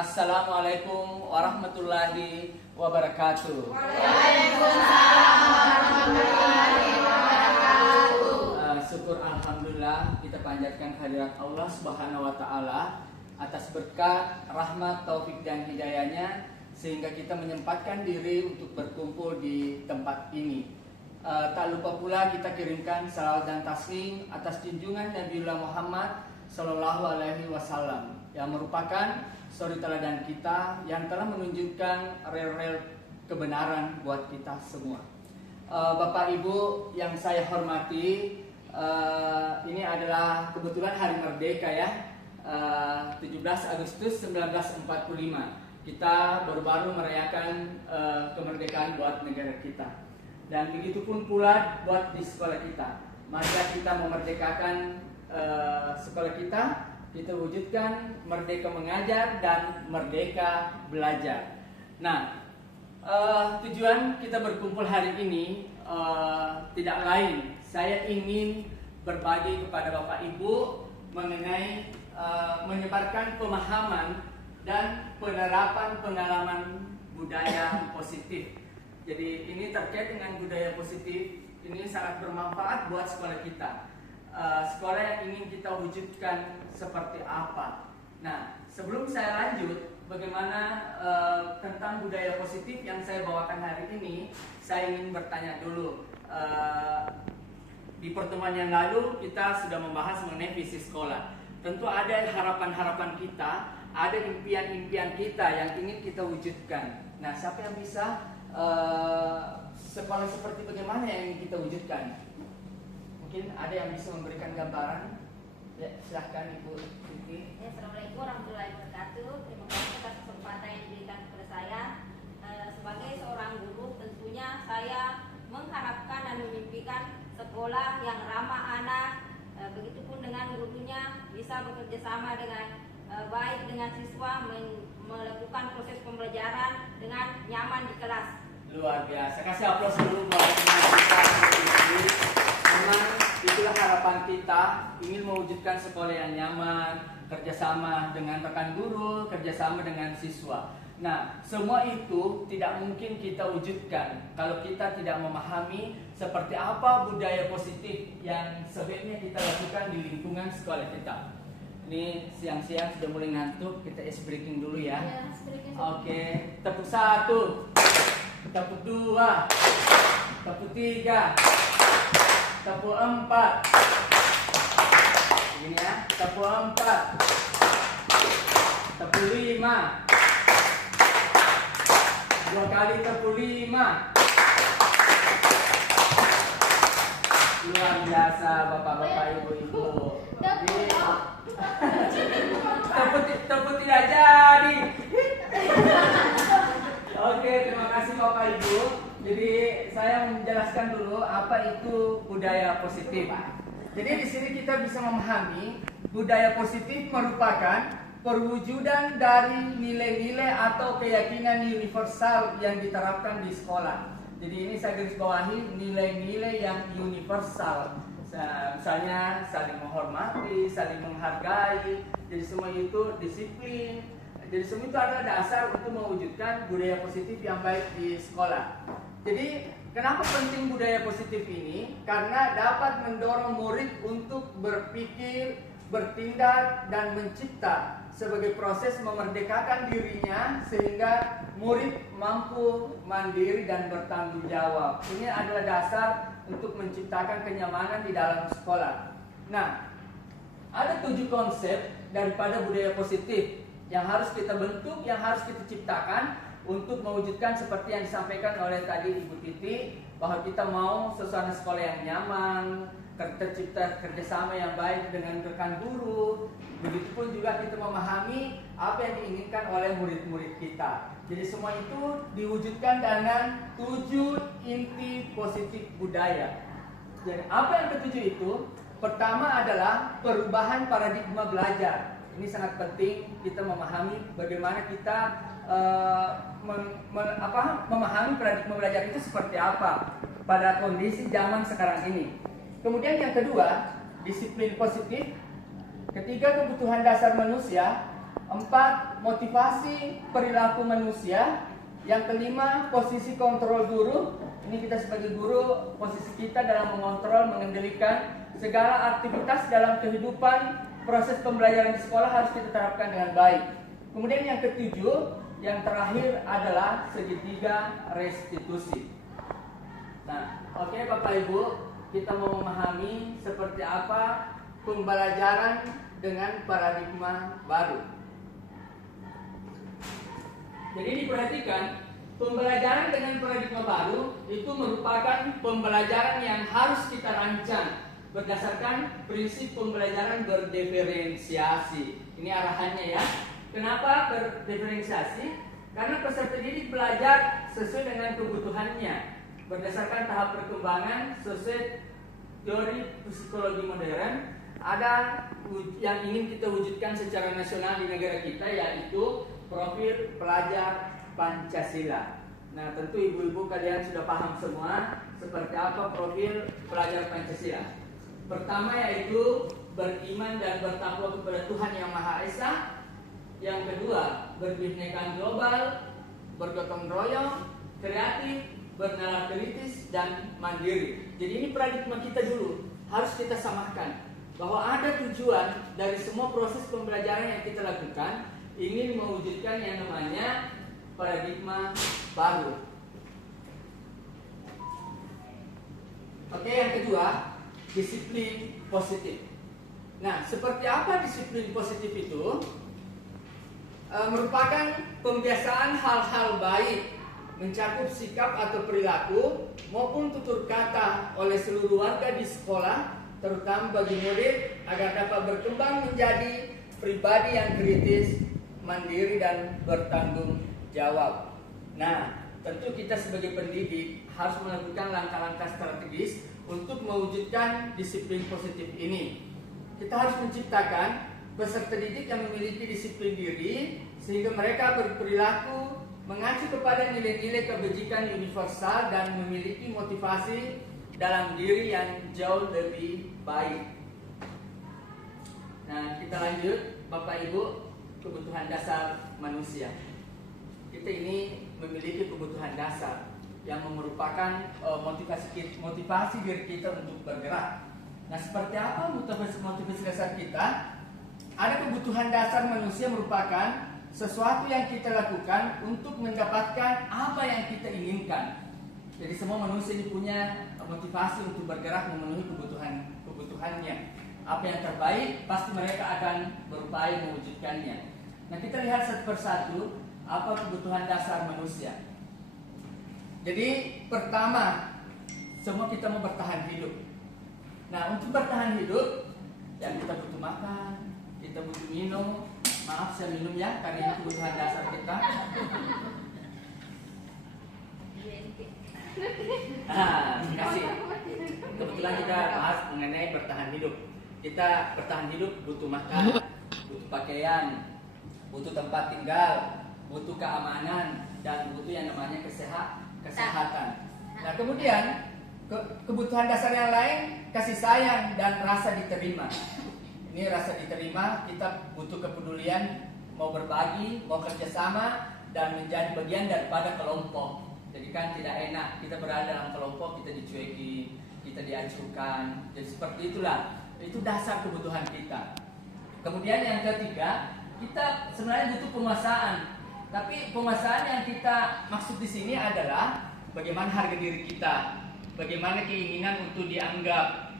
Assalamualaikum warahmatullahi wabarakatuh. Waalaikumsalam warahmatullahi wabarakatuh. Syukur alhamdulillah kita panjatkan kehadirat Allah Subhanahu wa taala atas berkat, rahmat, taufik dan hidayahnya sehingga kita menyempatkan diri untuk berkumpul di tempat ini. Tak lupa pula kita kirimkan salawat dan taslim atas junjungan Nabiullah Muhammad Sallallahu Alaihi Wasallam yang merupakan suri teladan kita yang telah menunjukkan rel-rel kebenaran buat kita semua. Bapak Ibu yang saya hormati, ini adalah kebetulan Hari Merdeka ya, 17 Agustus 1945. Kita baru-baru merayakan kemerdekaan buat negara kita. Dan begitu pun pula buat di sekolah kita. Maka kita memerdekakan sekolah kita wujudkan merdeka mengajar dan merdeka belajar. Nah, tujuan kita berkumpul hari ini tidak lain. Saya ingin berbagi kepada Bapak Ibu mengenai menyebarkan pemahaman dan penerapan pengalaman budaya positif. Jadi ini terkait dengan budaya positif, ini sangat bermanfaat buat sekolah kita. Sekolah yang ingin kita wujudkan seperti apa. Nah, sebelum saya lanjut bagaimana tentang budaya positif yang saya bawakan hari ini, saya ingin bertanya dulu. Di pertemuan yang lalu kita sudah membahas mengenai visi sekolah. Tentu ada harapan-harapan kita, ada impian-impian kita yang ingin kita wujudkan. Nah, siapa yang bisa sekolah seperti bagaimana yang ingin kita wujudkan? Mungkin ada yang bisa memberikan gambaran. Ya, silahkan Ibu Siti. Assalamualaikum warahmatullahi wabarakatuh. Terima kasih atas kesempatan yang diberikan kepada saya. Sebagai seorang guru, tentunya saya mengharapkan dan memimpikan sekolah yang ramah anak. Begitupun dengan gurunya bisa bekerja sama dengan baik dengan siswa, melakukan proses pembelajaran dengan nyaman di kelas. Luar biasa. Kasih aplaus dulu buat kita. Memang itulah harapan kita, ingin mewujudkan sekolah yang nyaman, kerjasama dengan rekan guru, kerjasama dengan siswa. Nah, semua itu tidak mungkin kita wujudkan kalau kita tidak memahami seperti apa budaya positif yang sebaiknya kita lakukan di lingkungan sekolah kita. Ini siang-siang sudah mulai ngantuk, kita ice breaking dulu ya. Oke, tepuk 1, tepuk 2, tepuk 3, tepuk 4. Ini ya, tepuk 4, tepuk 5, 2 kali tepuk 5. Luar biasa Bapak-bapak, Ibu-ibu. Tepuk tidak jadi. Oke, terima kasih Bapak Ibu. Jadi saya menjelaskan dulu apa itu budaya positif. Jadi di sini kita bisa memahami budaya positif merupakan perwujudan dari nilai-nilai atau keyakinan universal yang diterapkan di sekolah. Jadi ini saya garis bawahi nilai-nilai yang universal. Misalnya saling menghormati, saling menghargai. Jadi semua itu disiplin. Jadi semua itu adalah dasar untuk mewujudkan budaya positif yang baik di sekolah. Jadi kenapa penting budaya positif ini? Karena dapat mendorong murid untuk berpikir, bertindak, dan mencipta sebagai proses memerdekakan dirinya sehingga murid mampu mandiri dan bertanggung jawab. Ini adalah dasar untuk menciptakan kenyamanan di dalam sekolah. Nah, ada 7 konsep daripada budaya positif yang harus kita bentuk, yang harus kita ciptakan untuk mewujudkan seperti yang disampaikan oleh tadi Ibu Titi, bahwa kita mau suasana sekolah yang nyaman, tercipta kerjasama yang baik dengan rekan guru. Begitupun juga kita memahami apa yang diinginkan oleh murid-murid kita. Jadi semua itu diwujudkan dengan 7 inti positif budaya. Jadi apa yang ketujuh itu? Pertama adalah perubahan paradigma belajar. Ini sangat penting kita memahami bagaimana kita memahami paradigma belajar itu seperti apa pada kondisi zaman sekarang ini. Kemudian yang kedua, disiplin positif. Ketiga, kebutuhan dasar manusia. 4, motivasi perilaku manusia. Yang kelima, posisi kontrol guru. Ini kita sebagai guru, posisi kita dalam mengontrol, mengendalikan segala aktivitas dalam kehidupan. Proses pembelajaran di sekolah harus kita terapkan dengan baik. Kemudian yang ketujuh, yang terakhir adalah segitiga restitusi. Nah, oke Bapak Ibu, kita mau memahami seperti apa pembelajaran dengan paradigma baru. Jadi diperhatikan, pembelajaran dengan paradigma baru itu merupakan pembelajaran yang harus kita rancang berdasarkan prinsip pembelajaran berdiferensiasi. Ini arahannya ya. Kenapa berdiferensiasi? Karena peserta didik belajar sesuai dengan kebutuhannya, berdasarkan tahap perkembangan sesuai teori psikologi modern. Ada yang ingin kita wujudkan secara nasional di negara kita, yaitu profil pelajar Pancasila. Nah, tentu ibu-ibu kalian sudah paham semua seperti apa profil pelajar Pancasila. Pertama yaitu beriman dan bertakwa kepada Tuhan Yang Maha Esa. Yang kedua, berbhinneka global, bergotong royong, kreatif, bernalar kritis, dan mandiri. Jadi ini paradigma kita dulu harus kita samakan, bahwa ada tujuan dari semua proses pembelajaran yang kita lakukan ingin mewujudkan yang namanya paradigma baru. Oke, yang kedua, disiplin positif. Nah, seperti apa disiplin positif itu? Merupakan pembiasaan hal-hal baik, mencakup sikap atau perilaku maupun tutur kata oleh seluruh warga di sekolah, terutama bagi murid, agar dapat berkembang menjadi pribadi yang kritis, mandiri, dan bertanggung jawab. Nah, tentu kita sebagai pendidik harus melakukan langkah-langkah strategis untuk mewujudkan disiplin positif ini. Kita harus menciptakan peserta didik yang memiliki disiplin diri, sehingga mereka berperilaku mengacu kepada nilai-nilai kebajikan universal dan memiliki motivasi dalam diri yang jauh lebih baik. Nah, kita lanjut, Bapak Ibu, kebutuhan dasar manusia. Kita ini memiliki kebutuhan dasar yang merupakan motivasi diri kita untuk bergerak. Nah, seperti apa motivasi dasar kita? Ada kebutuhan dasar manusia merupakan sesuatu yang kita lakukan untuk mendapatkan apa yang kita inginkan. Jadi semua manusia ini punya motivasi untuk bergerak memenuhi kebutuhannya. Apa yang terbaik pasti mereka akan berupaya mewujudkannya. Nah, kita lihat satu persatu apa kebutuhan dasar manusia. Jadi pertama, semua kita mau bertahan hidup. Nah, untuk bertahan hidup, ya kita butuh makan, kita butuh minum. Maaf, saya minum ya, karena ini kebutuhan dasar kita. Terima kasih. Kebetulan kita bahas mengenai bertahan hidup. Kita bertahan hidup butuh makan, butuh pakaian, butuh tempat tinggal, butuh keamanan, dan butuh yang namanya kesehatan. Nah, kemudian kebutuhan dasar yang lain, kasih sayang dan rasa diterima. Ini rasa diterima, kita butuh kepedulian, mau berbagi, mau kerjasama, dan menjadi bagian daripada kelompok. Jadi kan tidak enak kita berada dalam kelompok, kita dicuekin, kita diacuhkan. Jadi seperti itulah, itu dasar kebutuhan kita. Kemudian yang ketiga, kita sebenarnya butuh penguasaan. Tapi penguasaan yang kita maksud di sini adalah bagaimana harga diri kita, bagaimana keinginan untuk dianggap,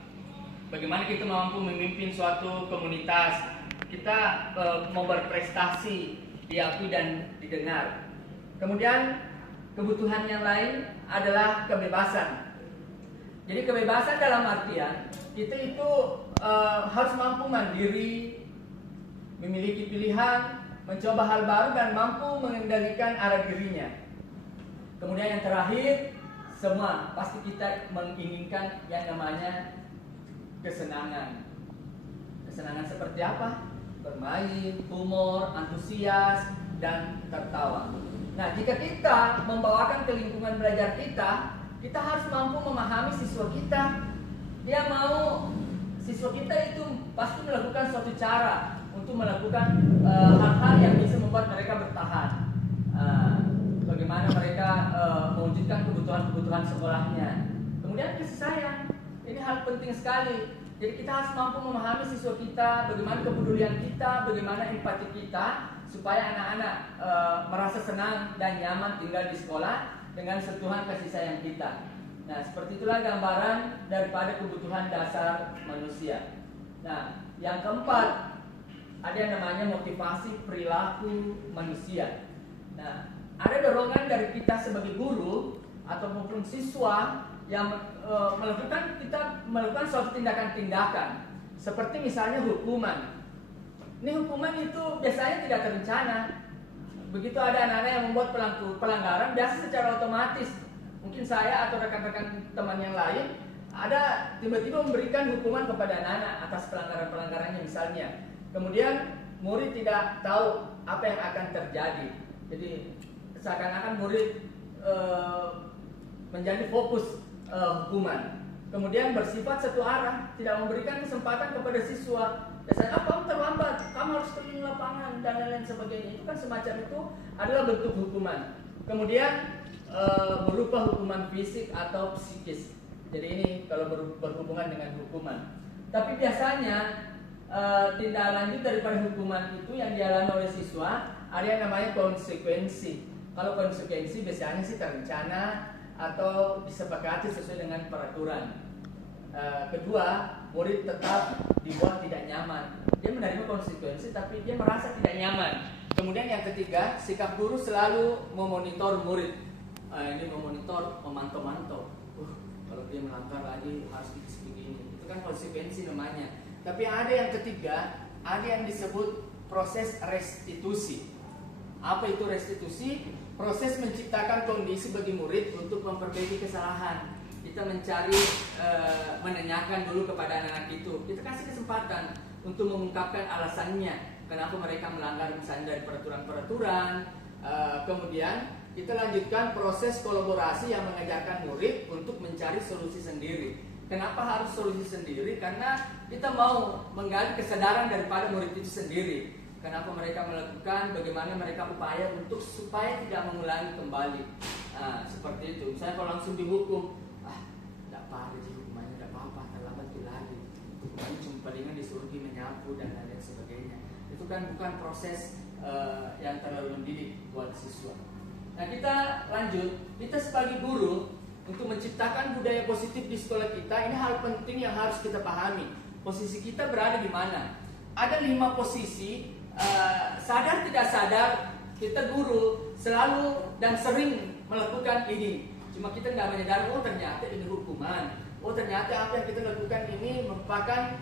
bagaimana kita mampu memimpin suatu komunitas, kita mau berprestasi, diakui dan didengar. Kemudian kebutuhan yang lain adalah kebebasan. Jadi kebebasan dalam artian kita itu harus mampu mandiri, memiliki pilihan, mencoba hal baru dan mampu mengendalikan arah dirinya. Kemudian yang terakhir, semua pasti kita menginginkan yang namanya kesenangan. Kesenangan seperti apa? Bermain, humor, antusias, dan tertawa. Nah, jika kita membawakan ke lingkungan belajar kita harus mampu memahami siswa kita. Dia mau siswa kita itu pasti melakukan suatu cara untuk melakukan hal-hal yang bisa membuat mereka bertahan. Bagaimana mereka mewujudkan kebutuhan-kebutuhan sekolahnya. Kemudian kasih sayang, ini hal penting sekali. Jadi kita harus mampu memahami siswa kita, bagaimana kepedulian kita, bagaimana empati kita, supaya anak-anak merasa senang dan nyaman tinggal di sekolah dengan sentuhan kasih sayang kita. Nah, seperti itulah gambaran daripada kebutuhan dasar manusia. Nah, yang keempat, ada yang namanya motivasi perilaku manusia. Nah, ada dorongan dari kita sebagai guru atau maupun siswa yang melakukan suatu tindakan-tindakan, seperti misalnya hukuman. Ini hukuman itu biasanya tidak terencana. Begitu ada anak-anak yang membuat pelanggaran, biasa secara otomatis mungkin saya atau rekan-rekan teman yang lain ada tiba-tiba memberikan hukuman kepada anak-anak atas pelanggaran-pelanggarannya misalnya. Kemudian murid tidak tahu apa yang akan terjadi. Jadi seakan-akan murid menjadi fokus hukuman. Kemudian bersifat satu arah, tidak memberikan kesempatan kepada siswa. Biasanya, kamu terlambat, kamu harus keliling lapangan dan lain-lain sebagainya. Itu kan semacam itu adalah bentuk hukuman. Kemudian berupa hukuman fisik atau psikis. Jadi ini kalau berhubungan dengan hukuman. Tapi biasanya tindak lanjut daripada hukuman itu yang dialami oleh siswa ada yang namanya konsekuensi. Kalau konsekuensi biasanya sih terencana atau disepakati sesuai dengan peraturan. Kedua, murid tetap dibuat tidak nyaman. Dia menerima konsekuensi tapi dia merasa tidak nyaman. Kemudian yang ketiga, sikap guru selalu memonitor murid. Ini memonitor, memantau-mantau. Kalau dia melanggar lagi harus begini. Itu kan konsekuensi namanya. Tapi ada yang ketiga, ada yang disebut proses restitusi. Apa itu restitusi? Proses menciptakan kondisi bagi murid untuk memperbaiki kesalahan. Kita mencari, menanyakan dulu kepada anak-anak itu. Kita kasih kesempatan untuk mengungkapkan alasannya. Kenapa mereka melanggar misalnya dari peraturan-peraturan. Kemudian kita lanjutkan proses kolaborasi yang mengajarkan murid untuk mencari solusi sendiri. Kenapa harus solusi sendiri? Karena kita mau menggali kesadaran daripada murid itu sendiri. Kenapa mereka melakukan, bagaimana mereka upaya untuk supaya tidak mengulangi kembali. Seperti itu. Misalnya kalau langsung dihukum, tidak apa-apa sih hukumannya, tidak apa-apa, terlambat itu lagi. Hukumannya cuma palingan disuruh menyapu dan lain sebagainya. Itu kan bukan proses yang terlalu mendidik buat siswa. Nah, kita lanjut. Kita sebagai guru untuk menciptakan budaya positif di sekolah kita, ini hal penting yang harus kita pahami. Posisi kita berada di mana? Ada 5 posisi. Sadar tidak sadar, kita guru selalu dan sering melakukan ini. Cuma kita nggak menyadari, oh ternyata ini hukuman. Oh ternyata apa yang kita lakukan ini merupakan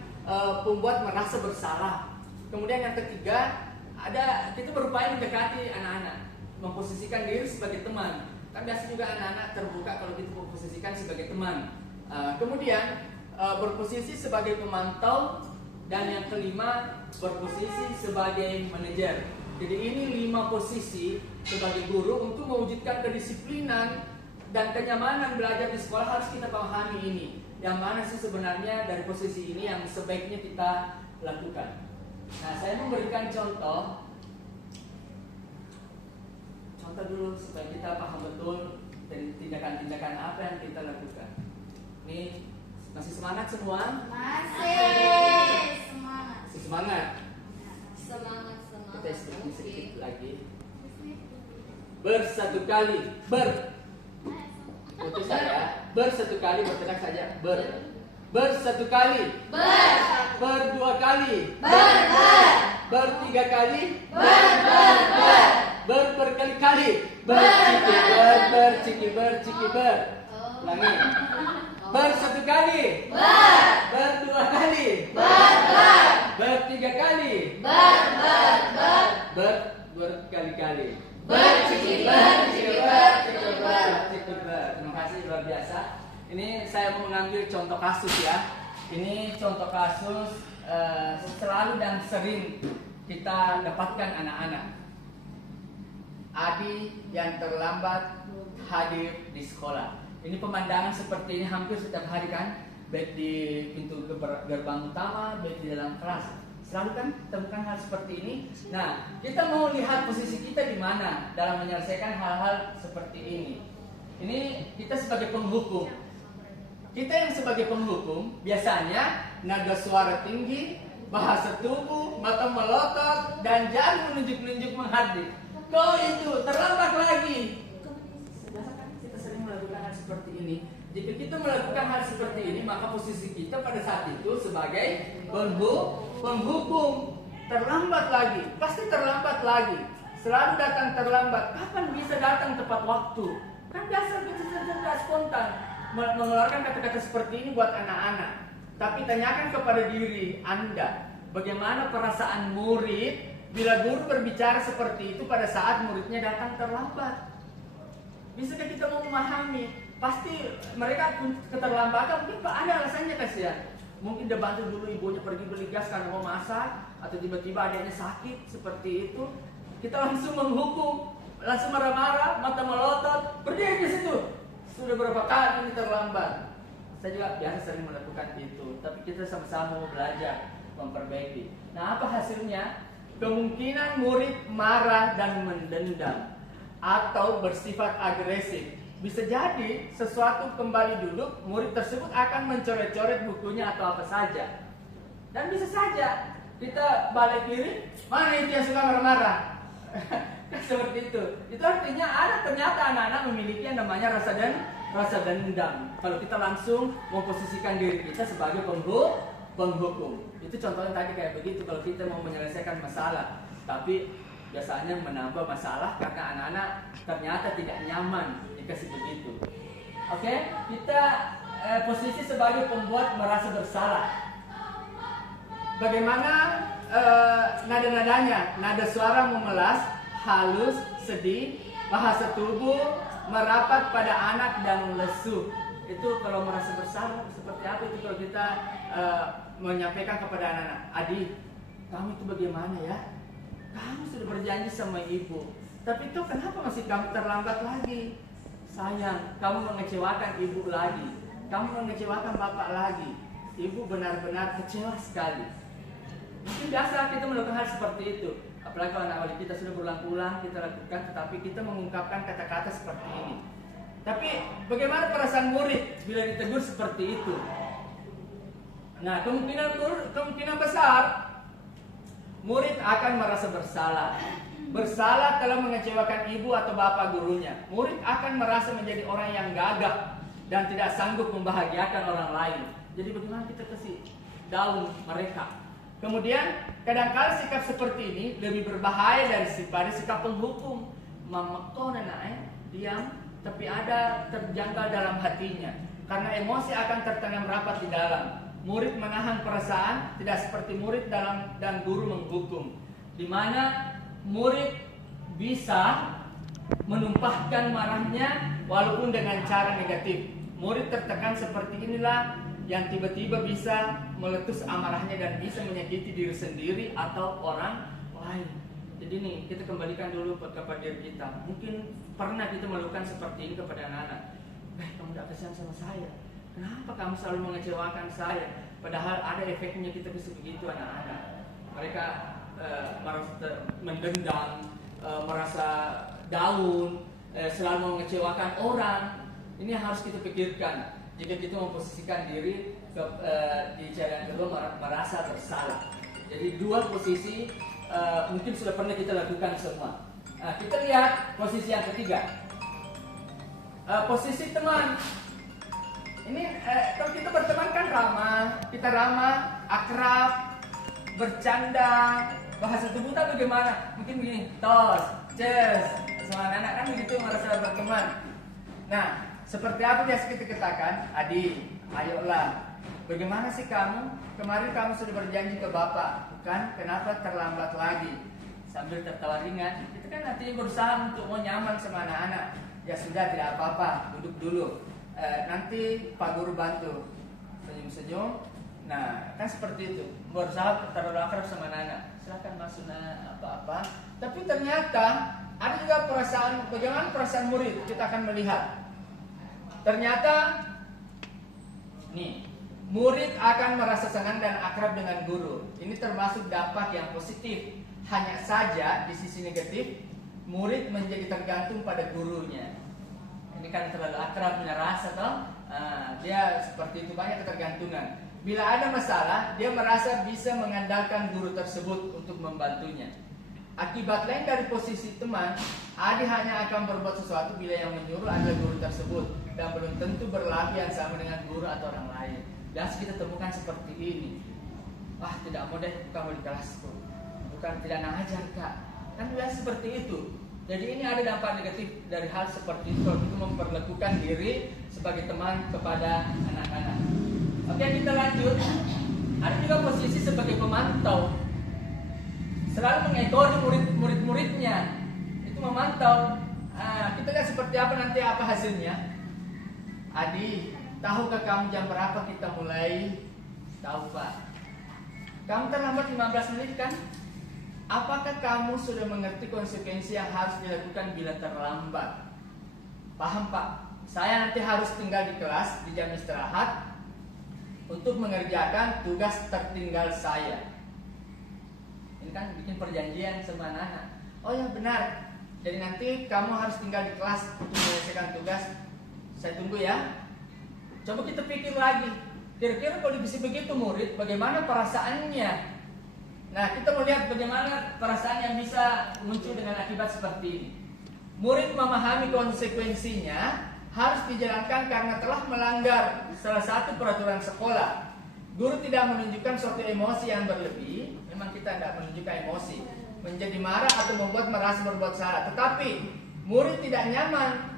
pembuat merasa bersalah. Kemudian yang ketiga, ada kita berupaya mendekati anak-anak, memposisikan diri sebagai teman. Kan biasa juga anak-anak terbuka kalau kita memposisikan sebagai teman. Kemudian berposisi sebagai pemantau, dan yang kelima berposisi sebagai manajer. Jadi ini 5 posisi sebagai guru untuk mewujudkan kedisiplinan dan kenyamanan belajar di sekolah. Harus kita pahami ini. Yang mana sih sebenarnya dari posisi ini yang sebaiknya kita lakukan. Nah, saya memberikan contoh dulu supaya kita paham betul dan tindakan-tindakan apa yang kita lakukan. Ini masih semangat semua? Masih semangat. Masih semangat. Semangat. Kita sedikit lagi. Bersatu kali, Itu saya. Bersatu kali, bergerak saja. Bersatu kali. Berdua kali. Bertiga kali. Berkali-kali. Berciki. Ulangi. Bersatu kali. Berdua kali. Bertiga kali. Berkali-kali. Berciki. Terima kasih, luar biasa. Ini saya mau mengambil contoh kasus ya. Ini contoh kasus selalu dan sering kita dapatkan anak-anak. Adi yang terlambat hadir di sekolah. Ini pemandangan seperti ini hampir setiap hari kan, baik di pintu gerbang utama, baik di dalam kelas. Selalu kan temukan hal seperti ini. Nah, kita mau lihat posisi kita di mana dalam menyelesaikan hal-hal seperti ini. Ini kita sebagai penghukum. Kita yang sebagai penghukum biasanya nada suara tinggi, bahasa tubuh, mata melotot, dan jari menunjuk-nunjuk menghardik. Kau itu terlambat lagi. Kan kita sering melakukan hal seperti ini. Jika kita melakukan hal seperti ini, maka posisi kita pada saat itu sebagai penghukum. Terlambat lagi, pasti terlambat lagi. Selalu datang terlambat. Kapan bisa datang tepat waktu? Kan biasa kita saja spontan mengeluarkan kata-kata seperti ini buat anak-anak. Tapi tanyakan kepada diri Anda, bagaimana perasaan murid bila guru berbicara seperti itu pada saat muridnya datang terlambat? Bisakah kita mau memahami? Pasti mereka keterlambatan, mungkin Pak ada alasannya kasihan. Mungkin dia bantu dulu ibunya pergi beli gas karena mau masak, atau tiba-tiba adiknya sakit seperti itu. Kita langsung menghukum, langsung marah-marah, mata melotot, berdiri di situ. Sudah berapa kali ini terlambat? Saya juga biasa sering melakukan itu, tapi kita sama-sama mau belajar memperbaiki. Nah, apa hasilnya? Kemungkinan murid marah dan mendendam atau bersifat agresif. Bisa jadi sesuatu kembali duduk, murid tersebut akan mencoret-coret bukunya atau apa saja. Dan bisa saja kita balik kiri, mana itu yang suka marah-marah? Seperti itu. Itu artinya ada ternyata anak-anak memiliki yang namanya rasa dendam. Kalau kita langsung memposisikan diri kita sebagai penghukum. Itu contohnya tadi kayak begitu kalau kita mau menyelesaikan masalah. Tapi biasanya menambah masalah karena anak-anak ternyata tidak nyaman dikasih begitu. Oke, kita posisi sebagai pembuat merasa bersalah. Bagaimana nada-nadanya? Nada suara memelas, halus, sedih, bahasa tubuh merapat pada anak dan lesu. Itu kalau merasa bersalah seperti apa itu kalau kita menyampaikan kepada anak-anak, adik, kamu itu bagaimana ya? Kamu sudah berjanji sama ibu, tapi itu kenapa masih kamu terlambat lagi? Sayang, kamu mengecewakan ibu lagi, kamu mengecewakan bapak lagi. Ibu benar-benar kecewa sekali. Mungkin biasa kita melakukan hal seperti itu. Apalagi kalau anak wali kita sudah berulang-ulang kita lakukan, tetapi kita mengungkapkan kata-kata seperti ini. Tapi bagaimana perasaan murid bila ditegur seperti itu? Nah, kemungkinan besar murid akan merasa bersalah. Bersalah telah mengecewakan ibu atau bapak gurunya. Murid akan merasa menjadi orang yang gagah dan tidak sanggup membahagiakan orang lain. Jadi bagaimana kita kasih down mereka? Kemudian kadang-kala sikap seperti ini lebih berbahaya daripada sikap penghukum. Memekon anak diam, tapi ada terjangkau dalam hatinya. Karena emosi akan tertanam rapat di dalam. Murid menahan perasaan, tidak seperti murid dan guru menghukum, di mana murid bisa menumpahkan marahnya walaupun dengan cara negatif. Murid tertekan seperti inilah yang tiba-tiba bisa meletus amarahnya dan bisa menyakiti diri sendiri atau orang lain. Jadi nih, kita kembalikan dulu kepada diri kita. Mungkin pernah kita melakukan seperti ini kepada anak-anak. Kamu tidak kasihan sama saya. Kenapa kamu selalu mengecewakan saya? Padahal ada efeknya kita bisa begitu anak-anak. Mereka merasa mendendam, merasa down, selalu mengecewakan orang. Ini harus kita pikirkan. Jika kita memposisikan diri di cara yang kedua merasa bersalah. Jadi dua posisi mungkin sudah pernah kita lakukan semua. Nah, kita lihat posisi yang ketiga. Posisi teman. Ini kalau kita berteman kan ramah, akrab, bercanda, bahasa tubuh tak bagaimana? Mungkin begini, tos, cheers, sama anak-anak kan begitu merasa berteman. Nah, seperti apa biasa kita katakan, Adi, ayolah. Bagaimana sih kamu? Kemarin kamu sudah berjanji ke bapak, bukan? Kenapa terlambat lagi? Sambil tertawa ringan, kita kan nanti berusaha untuk mau nyaman sama anak-anak. Ya sudah, tidak apa-apa, duduk dulu. Nanti Pak Guru bantu. Senyum-senyum. Nah, kan seperti itu. Berusaha terlalu akrab sama anak. Silakan masuk apa-apa. Tapi ternyata ada juga perasaan, bagaimana perasaan murid? Kita akan melihat. Ternyata nih, murid akan merasa senang dan akrab dengan guru. Ini termasuk dampak yang positif. Hanya saja di sisi negatif, murid menjadi tergantung pada gurunya. Ini kan terlalu akrab, punya rasa toh. Dia seperti itu, banyak ketergantungan. Bila ada masalah, dia merasa bisa mengandalkan guru tersebut untuk membantunya. Akibat lain dari posisi teman, Adi hanya akan berbuat sesuatu bila yang menyuruh adalah guru tersebut dan belum tentu berlaku yang sama dengan guru atau orang lain. Dan kita temukan seperti ini. Wah, tidak mau deh, bukan mau di kelasku, bukan tidak nak ajar kak. Kan biasa seperti itu. Jadi ini ada dampak negatif dari hal seperti itu kalau itu memperlakukan diri sebagai teman kepada anak-anak. Oke, kita lanjut. Ada juga posisi sebagai pemantau, selalu mengekori murid-muridnya. Itu memantau. Kita lihat seperti apa nanti, apa hasilnya. Adi, tahukah kamu jam berapa kita mulai? Tahu pak. Kamu terlambat 15 menit kan? Apakah kamu sudah mengerti konsekuensi yang harus dilakukan bila terlambat? Paham pak? Saya nanti harus tinggal di kelas di jam istirahat untuk mengerjakan tugas tertinggal saya. Ini kan bikin perjanjian sama anak-anak. Oh ya benar. Jadi nanti kamu harus tinggal di kelas untuk menyelesaikan tugas. Saya tunggu ya. Coba kita pikir lagi. Kira-kira kalau bisa begitu murid, bagaimana perasaannya? Nah, kita melihat bagaimana perasaan yang bisa muncul dengan akibat seperti ini. Murid memahami konsekuensinya harus dijalankan karena telah melanggar salah satu peraturan sekolah. Guru tidak menunjukkan suatu emosi yang berlebih. Memang kita tidak menunjukkan emosi, menjadi marah atau membuat merasa berbuat salah. Tetapi murid tidak nyaman.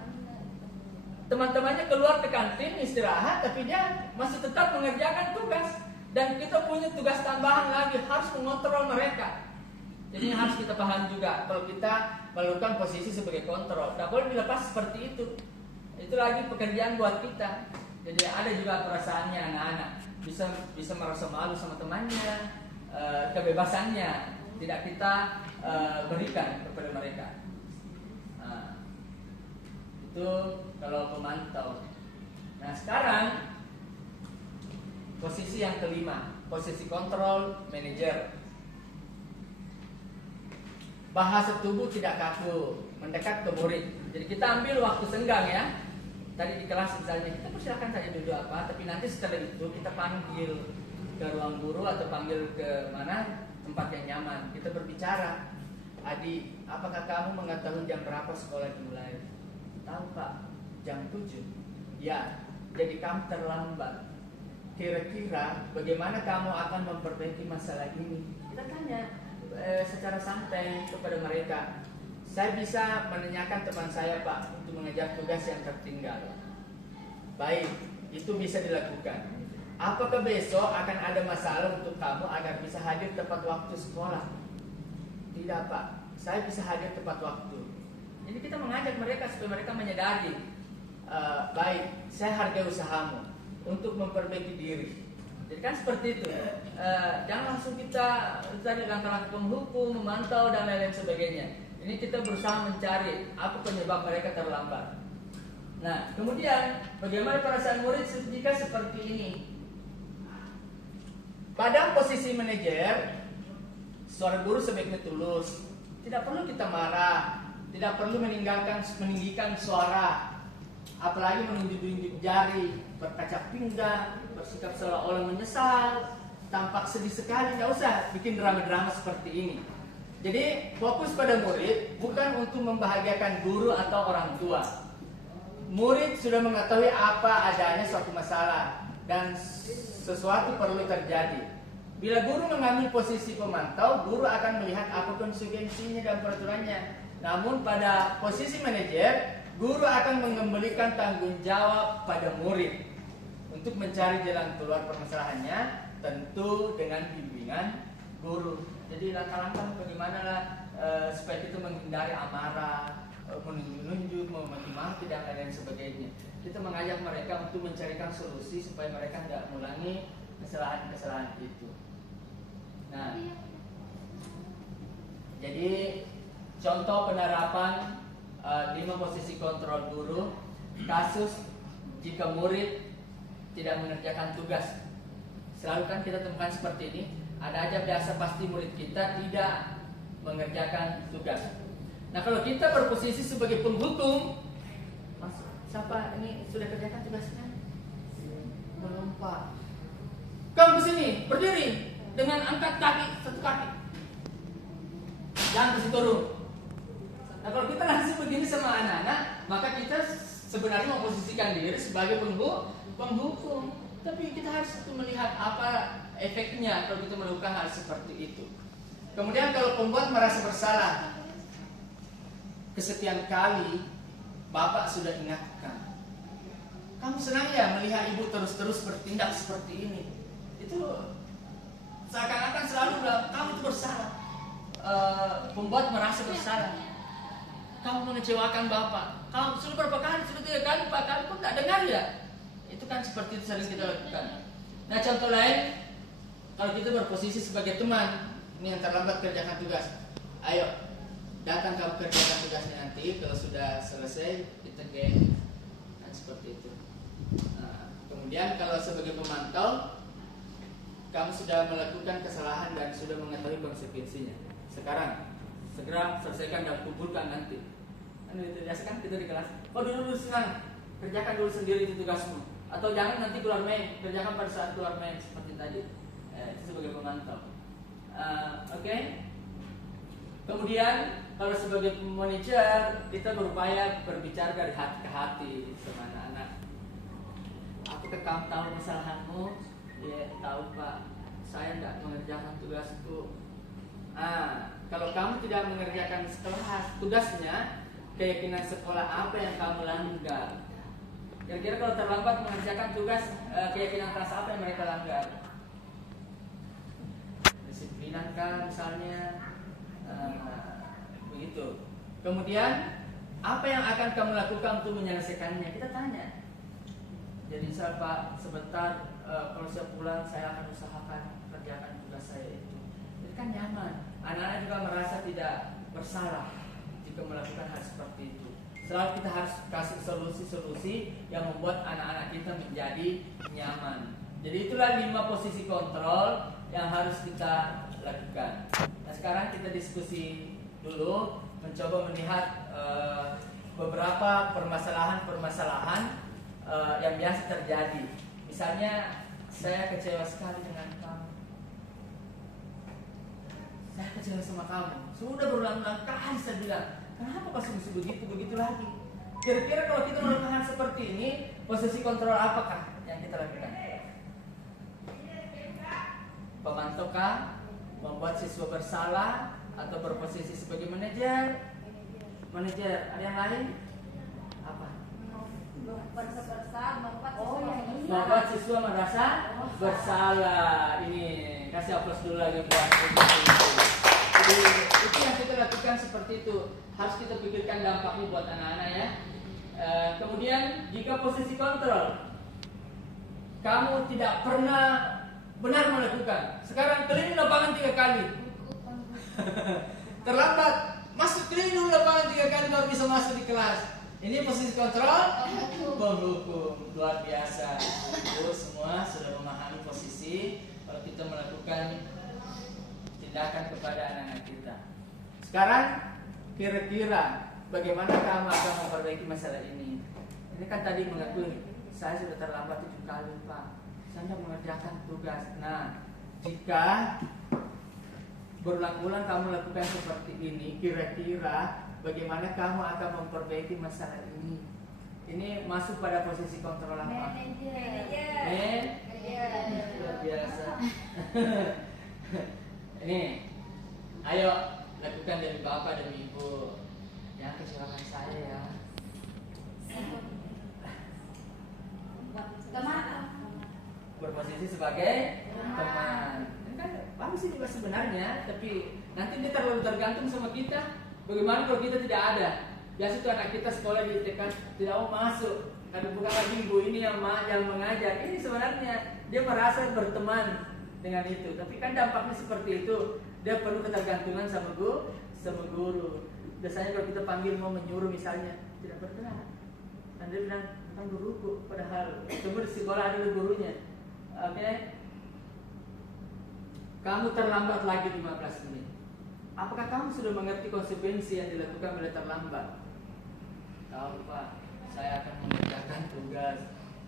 Teman-temannya keluar ke kantin istirahat, tapi dia masih tetap mengerjakan tugas. Dan kita punya tugas tambahan lagi, harus mengontrol mereka. Jadi harus kita paham juga kalau kita melakukan posisi sebagai kontrol. Tidak boleh dilepas seperti itu. Itu lagi pekerjaan buat kita. Jadi ada juga perasaannya anak-anak. Bisa merasa malu sama temannya, kebebasannya tidak kita berikan kepada mereka. Itu kalau pemantau. Nah sekarang posisi yang kelima, posisi kontrol manajer. Bahasa tubuh tidak kaku, mendekat ke murid. Jadi kita ambil waktu senggang ya. Tadi di kelas misalnya kita persilakan saja duduk apa, tapi nanti setelah itu kita panggil ke ruang guru atau panggil ke mana tempat yang nyaman. Kita berbicara. Adi, apakah kamu mengetahui jam berapa sekolah dimulai? Tahu pak, jam 7. Ya, jadi kamu terlambat. Kira-kira bagaimana kamu akan memperbaiki masalah ini? Kita tanya secara santai kepada mereka. Saya bisa menanyakan teman saya pak untuk mengejar tugas yang tertinggal. Baik, itu bisa dilakukan. Apakah besok akan ada masalah untuk kamu agar bisa hadir tepat waktu sekolah? Tidak pak, saya bisa hadir tepat waktu. Jadi kita mengajak mereka supaya mereka menyadari. Baik, saya hargai usahamu untuk memperbaiki diri. Jadi kan seperti itu. Jangan langsung kita cari langkah-langkah penghukum, memantau dan lain-lain sebagainya. Ini kita berusaha mencari apa penyebab mereka terlambat. Nah, kemudian bagaimana perasaan murid jika seperti ini? Pada posisi manajer, suara guru sebaiknya tulus. Tidak perlu kita marah, tidak perlu meninggikan suara, apalagi menunjuk-nunjuk jari, berkaca pinggang, bersikap seolah-olah menyesal, tampak sedih sekali. Tidak usah bikin drama-drama seperti ini. Jadi fokus pada murid bukan untuk membahagiakan guru atau orang tua. Murid sudah mengetahui apa adanya suatu masalah dan sesuatu perlu terjadi. Bila guru mengambil posisi pemantau, guru akan melihat apa konsekuensinya dan peraturannya. Namun pada posisi manajer, guru akan mengembalikan tanggung jawab pada murid untuk mencari jalan keluar permasalahannya, tentu dengan bimbingan guru. Jadi langkah-langkah bagaimana supaya kita menghindari amarah, menunjuk, memaki-maki dan lain sebagainya. Kita mengajak mereka untuk mencarikan solusi supaya mereka tidak mengulangi kesalahan-kesalahan itu. Nah, jadi contoh penerapan 5 posisi kontrol guru. Kasus jika murid tidak mengerjakan tugas Selalu kan kita temukan seperti ini. Ada aja biasa pasti murid kita tidak mengerjakan tugas. Nah kalau kita berposisi sebagai penghukum, siapa ini sudah kerjakan tugasnya? Belum Pak. Kamu kesini berdiri dengan angkat kaki satu kaki. Jangan kasih turun. Nah kalau kita langsung begini sama anak-anak, maka kita sebenarnya memposisikan diri sebagai penghukum. Tapi kita harus melihat apa efeknya kalau kita melakukan hal seperti itu. Kemudian kalau pembuat merasa bersalah, kesekian kali Bapak sudah ingatkan, kamu senang ya melihat ibu terus-terus bertindak seperti ini. Itu seakan-akan selalu bilang kamu itu bersalah. Pembuat merasa bersalah. Kamu mengecewakan Bapak. Kamu sudah berapa kali, sudah 3 kali, 4 kali pun tidak dengar ya. Itu kan seperti itu sering kita lakukan. Nah contoh lain, kalau kita berposisi sebagai teman, ini yang terlambat kerjakan tugas, ayo datang kamu kerjakan tugasnya nanti. Kalau sudah selesai kita geng, kan seperti itu. Nah, kemudian kalau sebagai pemantau, kamu sudah melakukan kesalahan dan sudah mengetahui konsekuensinya. Sekarang segera selesaikan dan kumpulkan nanti. Kan itu biasa kan kita di kelas. Oh dulu senang, kerjakan dulu sendiri itu tugasmu. Atau jangan nanti keluar main, kerjakan pada saat keluar main seperti tadi. Itu sebagai pemantau. Oke. Kemudian kalau sebagai manajer kita berupaya berbicara dari hati ke hati sama anak-anak. Apakah kamu tahu kesalahanmu? Ya tahu Pak. Saya tidak mengerjakan tugasku. Kalau kamu tidak mengerjakan tugasnya, keyakinan sekolah apa yang kamu langgar? Kira-kira kalau terlambat mengerjakan tugas, keyakinan kelas apa yang mereka langgar? Disiplinan kan misalnya, begitu. Kemudian apa yang akan kamu lakukan untuk menyelesaikannya? Kita tanya. Jadi misal Pak, sebentar kalau saya pulang saya akan usahakan kerjakan tugas saya itu. Itu kan nyaman. Anak-anak juga merasa tidak bersalah jika melakukan hal seperti itu. Selalu kita harus kasih solusi-solusi yang membuat anak-anak kita menjadi nyaman. Jadi itulah 5 posisi kontrol yang harus kita lakukan. Nah sekarang kita diskusi dulu, mencoba melihat beberapa permasalahan-permasalahan yang biasa terjadi. Misalnya saya kecewa sekali dengan kamu. Saya kecewa sama kamu. Sudah berulang-ulang kali saya bilang, kenapa kau masih begitu lagi? Kira-kira kalau kita melakukan hal seperti ini, posisi kontrol apakah yang kita lakukan? Pemantukah membuat siswa bersalah atau berposisi sebagai manajer? Manajer, ada yang lain? Apa? Membuat siswa merasa bersalah. Ini kasih aplaus dulu lagi buat itu. Jadi itu yang kita lakukan seperti itu. Harus kita pikirkan dampaknya buat anak-anak ya. Kemudian jika posisi kontrol kamu tidak pernah benar melakukan, sekarang keliling lapangan 3 kali. Terlambat, masuk keliling dulu lapangan 3 kali baru bisa masuk di kelas. Ini posisi kontrol penghukum. Luar biasa. Ibu semua sudah memahami posisi kalau kita melakukan tindakan kepada anak-anak kita. Sekarang kira-kira bagaimana kamu akan memperbaiki masalah ini? Ini kan tadi mengakui saya sudah terlambat 7 kali Pak. Saya tidak mengerjakan tugas. Nah, jika berulang-ulang kamu lakukan seperti ini, kira-kira bagaimana kamu akan memperbaiki masalah ini? Ini masuk pada posisi kontrol apa? Manajer. Luar biasa. Ini, ayo lakukan dari Bapak dan Ibu. Ya, kecewakan saya ya. Berposisi sebagai teman. Ini kan bagus sih juga sebenarnya, tapi nanti dia terlalu tergantung sama kita. Bagaimana kalau kita tidak ada? Biasa tuh anak kita sekolah di TK tidak mau masuk, karena bukan lagi ibu ini yang mengajar. Ini sebenarnya dia merasa berteman dengan itu, tapi kan dampaknya seperti itu. Dia perlu ketergantungan sama guru. Biasanya kalau kita panggil mau menyuruh misalnya tidak bergerak, dan dia bilang bukan guruku, padahal cuma di sekolah ada gurunya. Oke. kamu terlambat lagi 15 menit. Apakah kamu sudah mengerti konsekuensi yang dilakukan bila terlambat? Tahu Pak, saya akan mengerjakan tugas,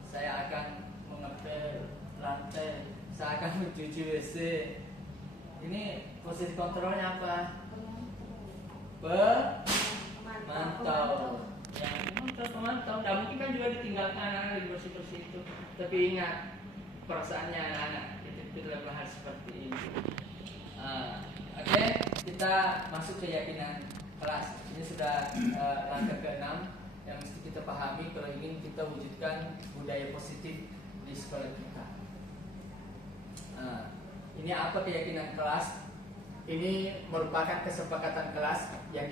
saya akan mengepel lantai, saya akan mencuci WC. Ini posisi kontrolnya apa? Pemantau. Ya, pemantau. Nah, mungkin kan juga ditinggalkan anak-anak di bersih-bersih itu. Tapi ingat, perasaannya anak-anak itu dalam hal seperti ini. Oke, kita masuk keyakinan kelas. Ini sudah langkah ke-6 yang mesti kita pahami kalau ingin kita wujudkan budaya positif di sekolah kita. Ini apa keyakinan kelas? Ini merupakan kesepakatan kelas yang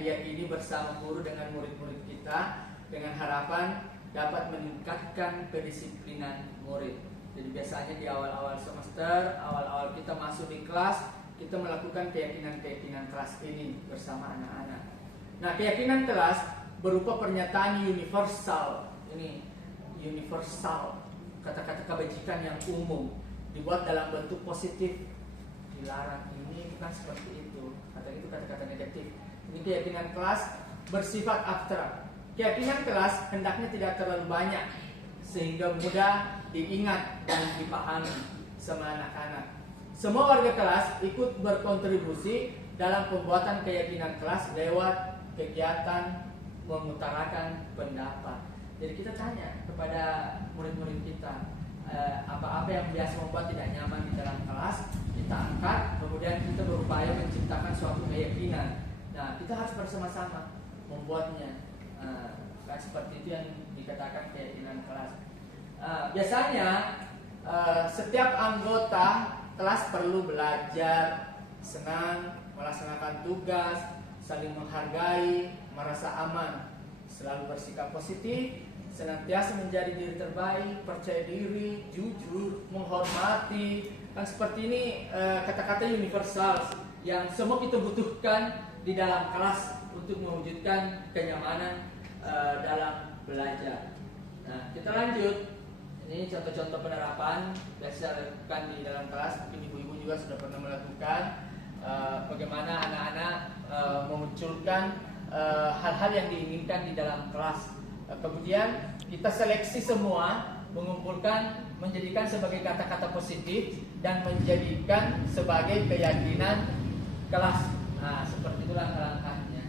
diyakini bersama guru dengan murid-murid kita dengan harapan dapat meningkatkan kedisiplinan murid. Jadi biasanya di awal-awal semester, awal-awal kita masuk di kelas, kita melakukan keyakinan-keyakinan kelas ini bersama anak-anak. Nah, keyakinan kelas berupa pernyataan universal. Ini universal, kata-kata kebajikan yang umum, dibuat dalam bentuk positif. Dilarang ini bukan seperti itu. Itu kata-kata negatif. Ini keyakinan kelas bersifat abstrak. Keyakinan kelas hendaknya tidak terlalu banyak sehingga mudah diingat dan dipahami sama anak-anak. Semua warga kelas ikut berkontribusi dalam pembuatan keyakinan kelas lewat kegiatan mengutarakan pendapat. Jadi kita tanya kepada murid-murid kita, apa-apa yang biasa membuat tidak nyaman di dalam kelas, kita angkat, kemudian kita berupaya menciptakan suatu keyakinan. Nah, kita harus bersama-sama membuatnya. Kan seperti itu yang dikatakan keyakinan kelas. Biasanya setiap anggota kelas perlu belajar, senang, melaksanakan tugas, saling menghargai, merasa aman, selalu bersikap positif, senantiasa menjadi diri terbaik, percaya diri, jujur, menghormati. Kan seperti ini kata-kata universal yang semua kita butuhkan di dalam kelas untuk mewujudkan kenyamanan dalam belajar. Nah, kita lanjut. Ini contoh-contoh penerapan biasa dilakukan di dalam kelas. Mungkin ibu-ibu juga sudah pernah melakukan bagaimana anak-anak memunculkan hal-hal yang diinginkan di dalam kelas. Kemudian kita seleksi semua, mengumpulkan, menjadikan sebagai kata-kata positif dan menjadikan sebagai keyakinan kelas. Nah, seperti itu langkah-langkahnya.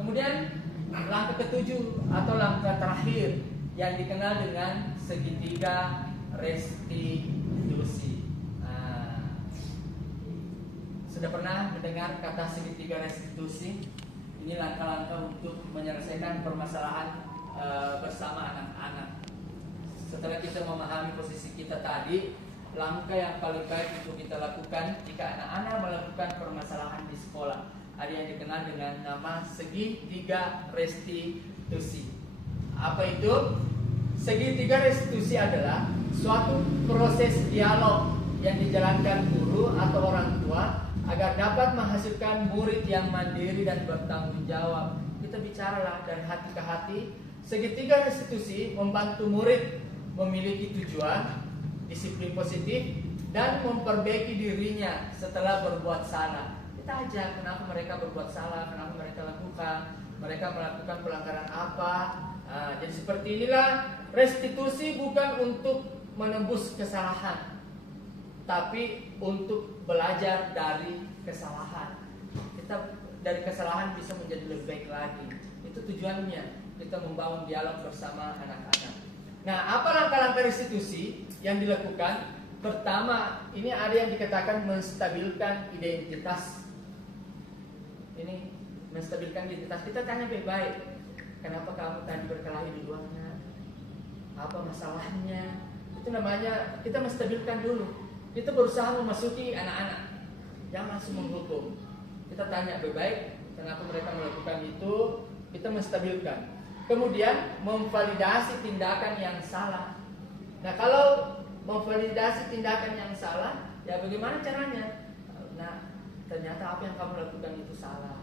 Kemudian langkah ke-7 atau langkah terakhir yang dikenal dengan segitiga restitusi. Sudah pernah mendengar kata segitiga restitusi? Ini langkah-langkah untuk menyelesaikan permasalahan bersama anak-anak. Setelah kita memahami posisi kita tadi, langkah yang paling baik untuk kita lakukan jika anak-anak melakukan permasalahan di sekolah, ada yang dikenal dengan nama segitiga restitusi. Apa itu? Segitiga restitusi adalah suatu proses dialog yang dijalankan guru atau orang tua agar dapat menghasilkan murid yang mandiri dan bertanggung jawab. Kita bicaralah dari hati ke hati. Segitiga restitusi membantu murid memiliki tujuan, disiplin positif, dan memperbaiki dirinya setelah berbuat salah. Kita ajak kenapa mereka berbuat salah, kenapa mereka melakukan pelanggaran apa. Jadi seperti inilah, restitusi bukan untuk menembus kesalahan, tapi untuk belajar dari kesalahan. Kita dari kesalahan bisa menjadi lebih baik lagi. Itu tujuannya, kita membangun dialog bersama anak-anak. Nah, apa langkah-langkah restitusi yang dilakukan? Pertama, ini ada yang dikatakan menstabilkan identitas. Ini menstabilkan identitas. Kita tanya baik-baik. Kenapa kamu tadi berkelahi di luarnya? Apa masalahnya? Itu namanya kita menstabilkan dulu. Kita berusaha memasuki anak-anak, jangan langsung menghukum. Kita tanya baik-baik kenapa mereka melakukan itu. Kita menstabilkan. Kemudian memvalidasi tindakan yang salah. Nah, kalau memvalidasi tindakan yang salah, ya bagaimana caranya? Nah, ternyata apa yang kamu lakukan itu salah.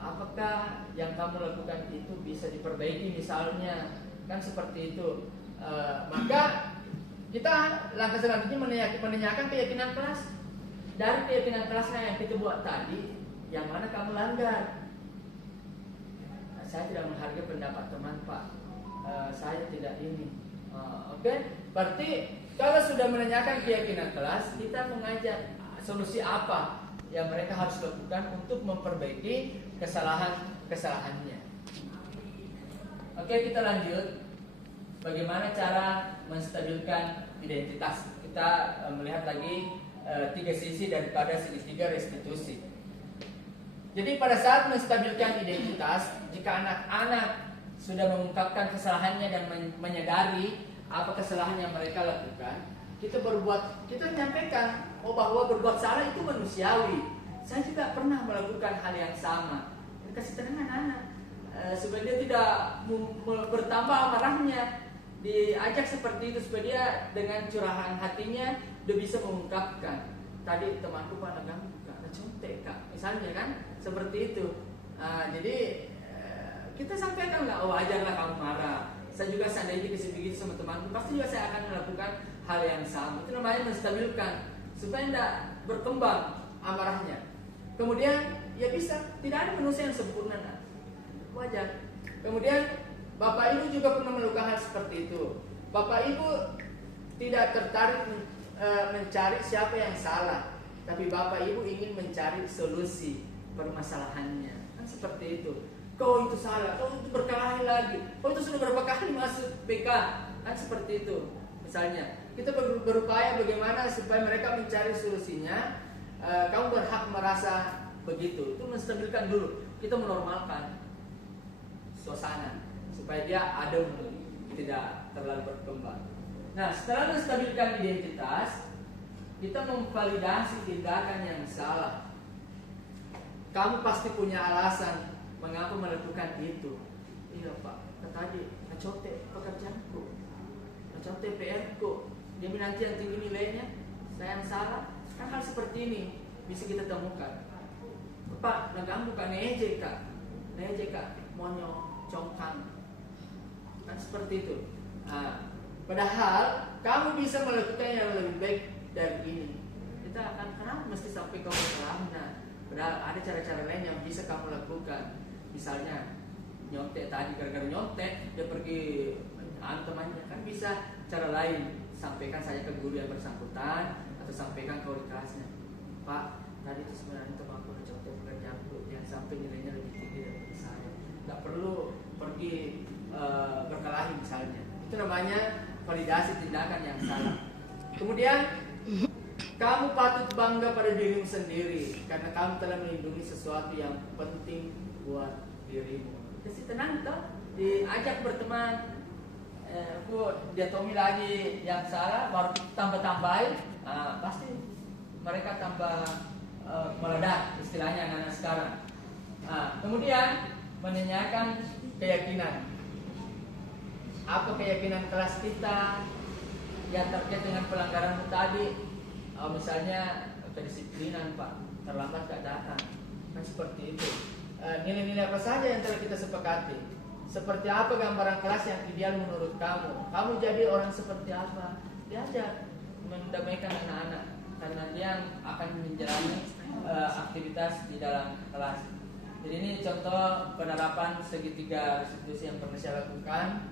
Apakah yang kamu lakukan itu bisa diperbaiki misalnya, kan seperti itu. Maka kita langkah selanjutnya menanyakan keyakinan kelas. Dari keyakinan kelasnya yang kita buat tadi, yang mana kamu langgar? Nah, saya tidak menghargai pendapat teman, Pak. Saya tidak ini. Oke? Berarti kalau sudah menanyakan keyakinan kelas, kita mengajak solusi apa yang mereka harus lakukan untuk memperbaiki kesalahannya. Oke, kita lanjut. Bagaimana cara menstabilkan identitas? Kita melihat lagi 3 sisi daripada segitiga restitusi. Jadi pada saat menstabilkan identitas, jika anak-anak sudah mengungkapkan kesalahannya dan menyadari apa kesalahan yang mereka lakukan, kita menyampaikan bahwa berbuat salah itu manusiawi. Saya juga pernah melakukan hal yang sama. Kasih tenang anak-anak supaya dia tidak bertambah marahnya. Diajak seperti itu supaya dia dengan curahan hatinya dia bisa mengungkapkan, tadi temanku pada ganggu kak, contek kak, misalnya kan seperti itu. Jadi kita sampaikan nggak, wajarlah kamu marah. Saya juga seandainya dikasih begitu sama temanku, pasti juga saya akan melakukan hal yang sama. Itu namanya menstabilkan supaya tidak berkembang amarahnya. Kemudian ya bisa, tidak ada manusia yang sempurna, nah. Wajar. Kemudian Bapak Ibu juga pernah melakukan hal seperti itu. Bapak Ibu tidak tertarik mencari siapa yang salah, tapi Bapak Ibu ingin mencari solusi permasalahannya. Kan seperti itu. Kau itu salah, kau itu berkelahi lagi, kau itu sudah berapa kali masuk BK. Kan seperti itu. Misalnya, kita berupaya bagaimana supaya mereka mencari solusinya. Kamu berhak merasa begitu. Itu menstabilkan dulu. Kita menormalkan suasana supaya dia adem, tidak terlalu berkembang. Nah, setelah menstabilkan identitas, kita memvalidasi tindakan yang salah. Kamu pasti punya alasan mengapa melakukan itu. Iya Pak, tadi acote pekerjaanku, acote PR-ku, dia nanti yang tinggi nilainya, saya yang salah. Kan hal seperti ini bisa kita temukan. Pak, naganggu kan neje kak, monyo, congkang. Kan seperti itu. Padahal kamu bisa melakukan yang lebih baik dari ini. Kita akan, kenapa mesti sampai kamu berkelana? Padahal ada cara-cara lain yang bisa kamu lakukan. Misalnya nyontek tadi, gara-gara nyontek dia pergi temannya, kan bisa cara lain. Sampaikan saja ke guru yang bersangkutan atau sampaikan ke wali kelasnya. Pak, tadi itu sebenarnya temanku nyontek pekerjaanku, jangan sampai nilainya lebih tinggi dari saya. Nggak perlu pergi berkelahi misalnya. Itu namanya validasi tindakan yang salah. Kemudian kamu patut bangga pada dirimu sendiri karena kamu telah melindungi sesuatu yang penting buat dirimu. Kasih tenang toh, diajak berteman. Dia Tommy lagi yang salah, baru tambah-tambahin, pasti mereka tambah meledak istilahnya anak-anak sekarang. Kemudian menanyakan keyakinan. Apa keyakinan kelas kita yang terkait dengan pelanggaran tadi? Misalnya kedisiplinan Pak, terlambat gak datang, kan seperti itu. Nilai-nilai apa saja yang telah kita sepakati? Seperti apa gambaran kelas yang ideal menurut kamu? Kamu jadi orang seperti apa? Diajak mendamaikan anak-anak karena dia akan menjalani aktivitas di dalam kelas. Jadi ini contoh penerapan segitiga restitusi yang pernah saya lakukan.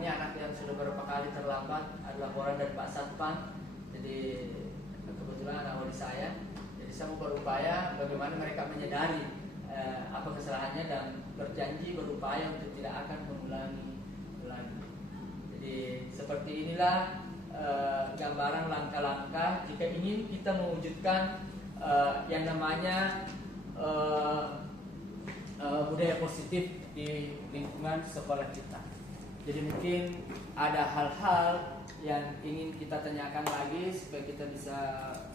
Ini anak yang sudah beberapa kali terlambat, ada laporan dari Pak Satpan. Jadi kebetulan anak wali saya. Jadi saya mau berupaya bagaimana mereka menyadari apa kesalahannya dan berjanji berupaya untuk tidak akan mengulangi lagi. Jadi seperti inilah gambaran langkah-langkah jika ingin kita mewujudkan yang namanya budaya positif di lingkungan sekolah kita. Jadi mungkin ada hal-hal yang ingin kita tanyakan lagi supaya kita bisa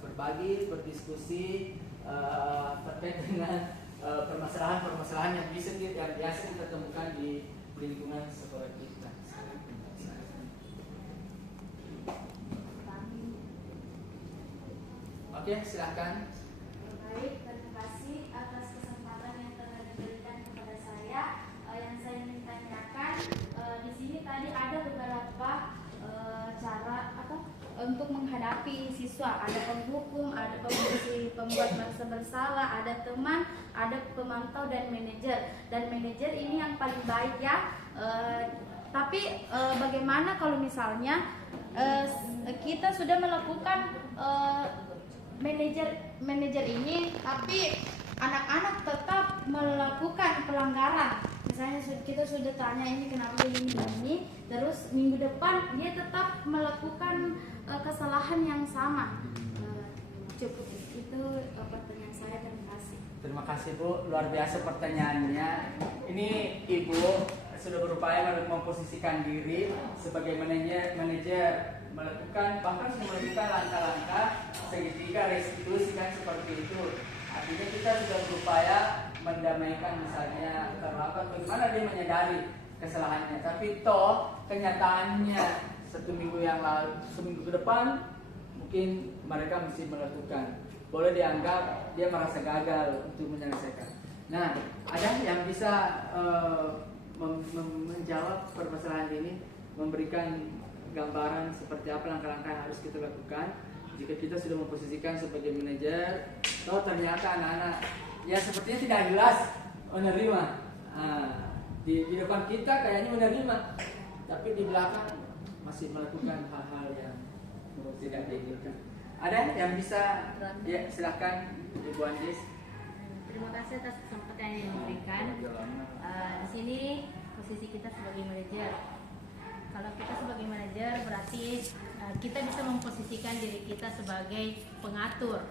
berbagi, berdiskusi terkait dengan permasalahan-permasalahan yang biasa kita temukan di lingkungan sekolah kita. Oke, silakan. Baik, terima kasih atas kesempatan yang telah diberikan kepada saya. Yang saya ingin tanyakan di sini tadi ada beberapa cara pendamping siswa, ada penghukum, ada pembuat merasa bersalah, ada teman, ada pemantau dan manajer. Dan manajer ini yang paling baik ya. Tapi bagaimana kalau misalnya kita sudah melakukan manajer ini, tapi anak-anak tetap melakukan pelanggaran. Misalnya kita sudah tanya ini kenapa ini, terus minggu depan dia tetap melakukan kesalahan yang sama. Cukup itu pertanyaan saya. Terima kasih. Terima kasih Bu, luar biasa pertanyaannya. Ini Ibu sudah berupaya memposisikan diri sebagai manajer melakukan bahkan melakukan langkah-langkah segitiga restitusi kan seperti itu. Artinya kita sudah berupaya mendamaikan misalnya terlambat bagaimana dia menyadari kesalahannya, tapi toh kenyataannya seminggu ke depan mungkin mereka mesti melakukan, boleh dianggap dia merasa gagal untuk menyelesaikan. Nah, ada yang bisa menjawab permasalahan ini, memberikan gambaran seperti apa langkah-langkah yang harus kita lakukan jika kita sudah memposisikan sebagai manajer. Toh ternyata anak-anak ya sepertinya tidak jelas menerima. Di depan kita kayaknya menerima, tapi di belakang masih melakukan hal-hal yang tidak diinginkan. Ada yang bisa? Ya, silakan Ibu Andis. Terima kasih atas kesempatan yang diberikan. Di sini posisi kita sebagai manajer. Kalau kita sebagai manajer berarti kita bisa memposisikan diri kita sebagai pengatur.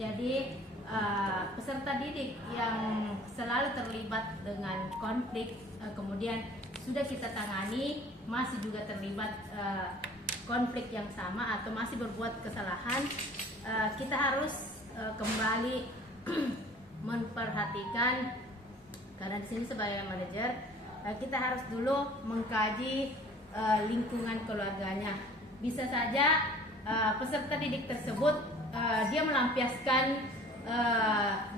Jadi peserta didik yang selalu terlibat dengan konflik, kemudian sudah kita tangani, masih juga terlibat konflik yang sama atau masih berbuat kesalahan, kita harus kembali memperhatikan, karena di sini sebagai manajer kita harus dulu mengkaji lingkungan keluarganya. Bisa saja peserta didik tersebut dia melampiaskan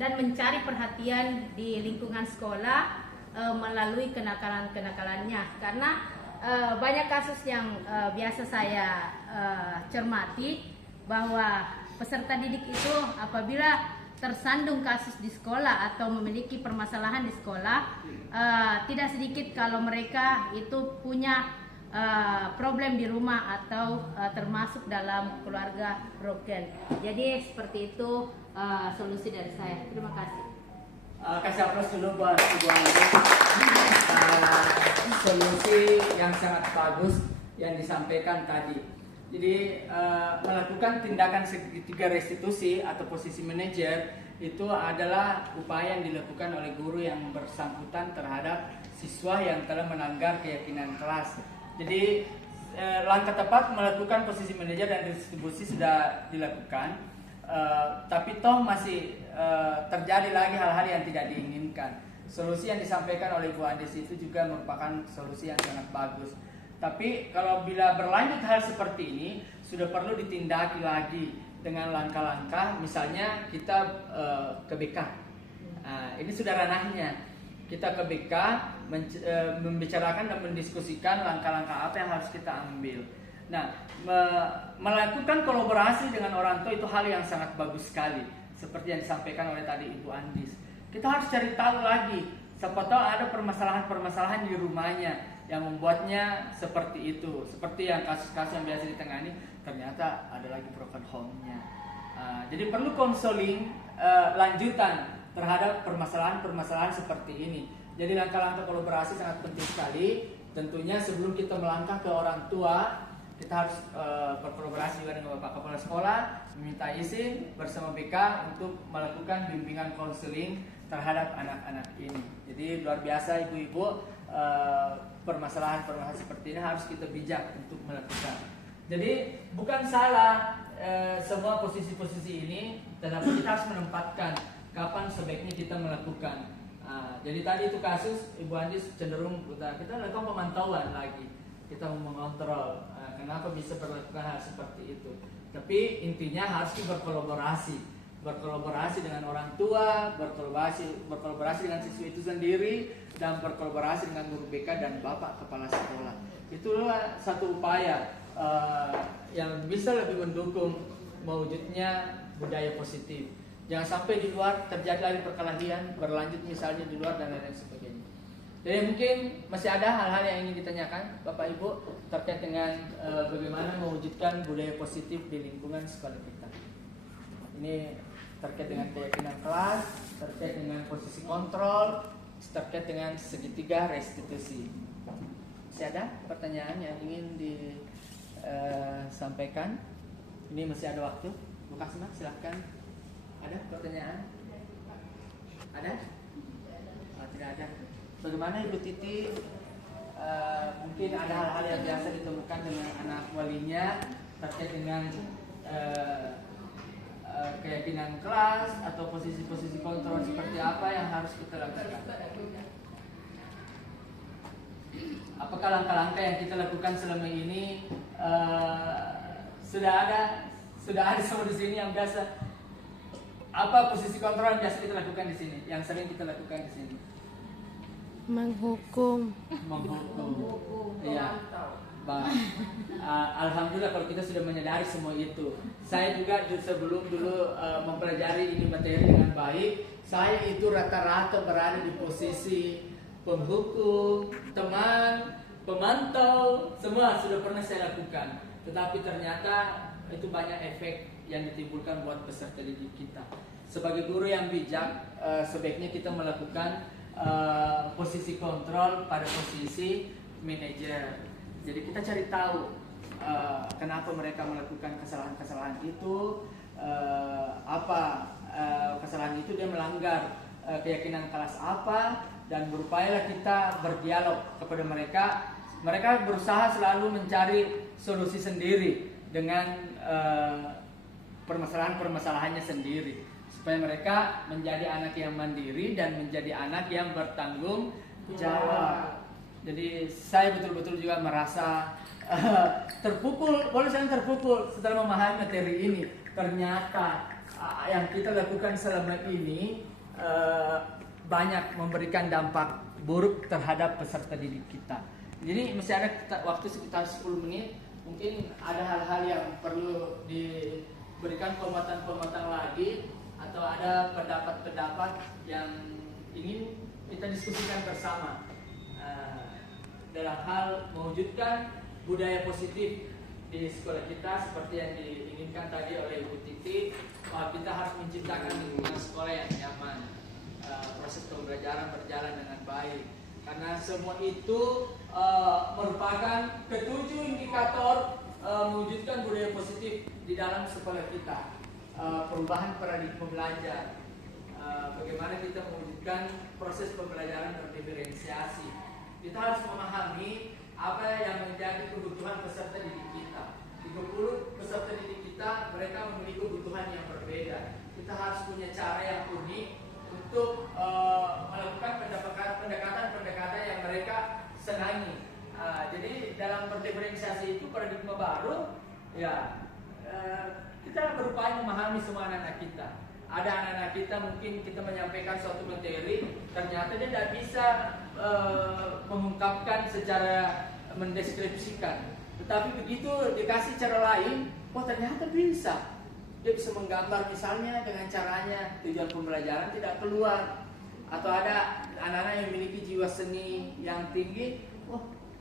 dan mencari perhatian di lingkungan sekolah melalui kenakalan-kenakalannya, karena banyak kasus yang biasa saya cermati bahwa peserta didik itu apabila tersandung kasus di sekolah atau memiliki permasalahan di sekolah, tidak sedikit kalau mereka itu punya problem di rumah atau termasuk dalam keluarga broken. Jadi seperti itu solusi dari saya. Terima kasih. Kasih aplaus dulu buat Ibu Andis. Solusi yang sangat bagus yang disampaikan tadi. Jadi melakukan tindakan segitiga restitusi atau posisi manajer itu adalah upaya yang dilakukan oleh guru yang bersangkutan terhadap siswa yang telah melanggar keyakinan kelas. Jadi langkah tepat melakukan posisi manajer dan distribusi sudah dilakukan, tapi toh masih terjadi lagi hal-hal yang tidak diinginkan. Solusi yang disampaikan oleh Bu Andis itu juga merupakan solusi yang sangat bagus. Tapi kalau bila berlanjut hal seperti ini, sudah perlu ditindaki lagi dengan langkah-langkah, misalnya kita ke BK. Ini sudah ranahnya. Kita ke BK membicarakan dan mendiskusikan langkah-langkah apa yang harus kita ambil. Nah, melakukan kolaborasi dengan orang tua itu hal yang sangat bagus sekali, seperti yang disampaikan oleh tadi Ibu Andis. Kita harus cari tahu lagi, siapa tahu ada permasalahan-permasalahan di rumahnya yang membuatnya seperti itu. Seperti yang kasus-kasus yang biasa ditangani, ternyata ada lagi broken home-nya. Jadi perlu konseling lanjutan terhadap permasalahan-permasalahan seperti ini. Jadi langkah-langkah kolaborasi sangat penting sekali. Tentunya sebelum kita melangkah ke orang tua, kita harus berkolaborasi juga dengan Bapak Kepala Sekolah, meminta izin bersama BK untuk melakukan bimbingan konseling terhadap anak-anak ini. Jadi luar biasa ibu-ibu, permasalahan-permasalahan seperti ini harus kita bijak untuk melakukan. Jadi bukan salah semua posisi-posisi ini, tetapi kita harus menempatkan kapan sebaiknya kita melakukan. Jadi tadi itu kasus Ibu Andis cenderung kita lakukan pemantauan lagi, kita mengontrol kenapa bisa berlakukan hal seperti itu. Tapi intinya harus berkolaborasi dengan orang tua, berkolaborasi dengan siswa itu sendiri, dan berkolaborasi dengan guru BK dan Bapak Kepala Sekolah. Itulah satu upaya yang bisa lebih mendukung mewujudnya budaya positif. Jangan sampai di luar terjadi lagi perkelahian berlanjut misalnya di luar dan lain-lain sebagainya. Jadi mungkin masih ada hal-hal yang ingin ditanyakan Bapak Ibu terkait dengan bagaimana mewujudkan budaya positif di lingkungan sekolah kita. Ini terkait dengan keyakinan kelas, terkait dengan posisi kontrol, terkait dengan segitiga restitusi. Masih ada pertanyaan yang ingin disampaikan? Ini masih ada waktu. Lukas, silahkan. Ada pertanyaan? Ada? Oh, tidak ada. Bagaimana Ibu Titi? Mungkin ada hal-hal yang biasa ditemukan dengan anak walinya terkait dengan keyakinan kelas atau posisi-posisi kontrol seperti apa yang harus kita lakukan? Apakah langkah-langkah yang kita lakukan selama ini sudah ada semua di sini yang biasa? Apa posisi kontrol yang biasa kita lakukan di sini? Yang sering kita lakukan di sini? Menghukum. Iya. Alhamdulillah kalau kita sudah menyadari semua itu. Saya juga sebelum dulu mempelajari ini materi dengan baik, saya itu rata-rata berada di posisi penghukum, teman, pemantau, semua sudah pernah saya lakukan. Tetapi ternyata itu banyak efek yang ditimbulkan buat peserta didik kita. Sebagai guru yang bijak, sebaiknya kita melakukan posisi kontrol pada posisi manajer. Jadi kita cari tahu kenapa mereka melakukan kesalahan-kesalahan itu, apa kesalahan itu dia melanggar keyakinan kelas apa, dan berupayalah kita berdialog kepada mereka. Mereka berusaha selalu mencari solusi sendiri dengan permasalahan-permasalahannya sendiri, supaya mereka menjadi anak yang mandiri dan menjadi anak yang bertanggung jawab. Jadi saya betul-betul juga merasa terpukul, boleh saya terpukul setelah memahami materi ini. Ternyata yang kita lakukan selama ini banyak memberikan dampak buruk terhadap peserta didik kita. Jadi masih ada waktu sekitar 10 menit. Mungkin ada hal-hal yang perlu diberikan penguatan-penguatan lagi, atau ada pendapat-pendapat yang ingin kita diskusikan bersama dalam hal mewujudkan budaya positif di sekolah kita seperti yang diinginkan tadi oleh Ibu Titi. Kita harus menciptakan lingkungan sekolah yang nyaman, proses pembelajaran berjalan dengan baik, karena semua itu merupakan ketujuh indikator mewujudkan budaya positif di dalam sekolah kita. Perubahan paradigma belajar, bagaimana kita mewujudkan proses pembelajaran berdiferensiasi. Kita harus memahami apa yang menjadi kebutuhan peserta didik kita. 30 peserta didik kita, mereka memiliki kebutuhan yang berbeda. Kita harus punya cara yang unik untuk melakukan pendekatan-pendekatan yang mereka senangi. Jadi dalam berdiferensiasi itu paradigma baru, ya kita berupaya memahami semua anak-anak kita. Ada anak-anak kita mungkin kita menyampaikan suatu materi, ternyata dia tidak bisa mengungkapkan secara mendeskripsikan. Tetapi begitu dikasih cara lain, ternyata bisa. Dia bisa menggambar misalnya dengan caranya, tujuan pembelajaran tidak keluar. Atau ada anak-anak yang memiliki jiwa seni yang tinggi,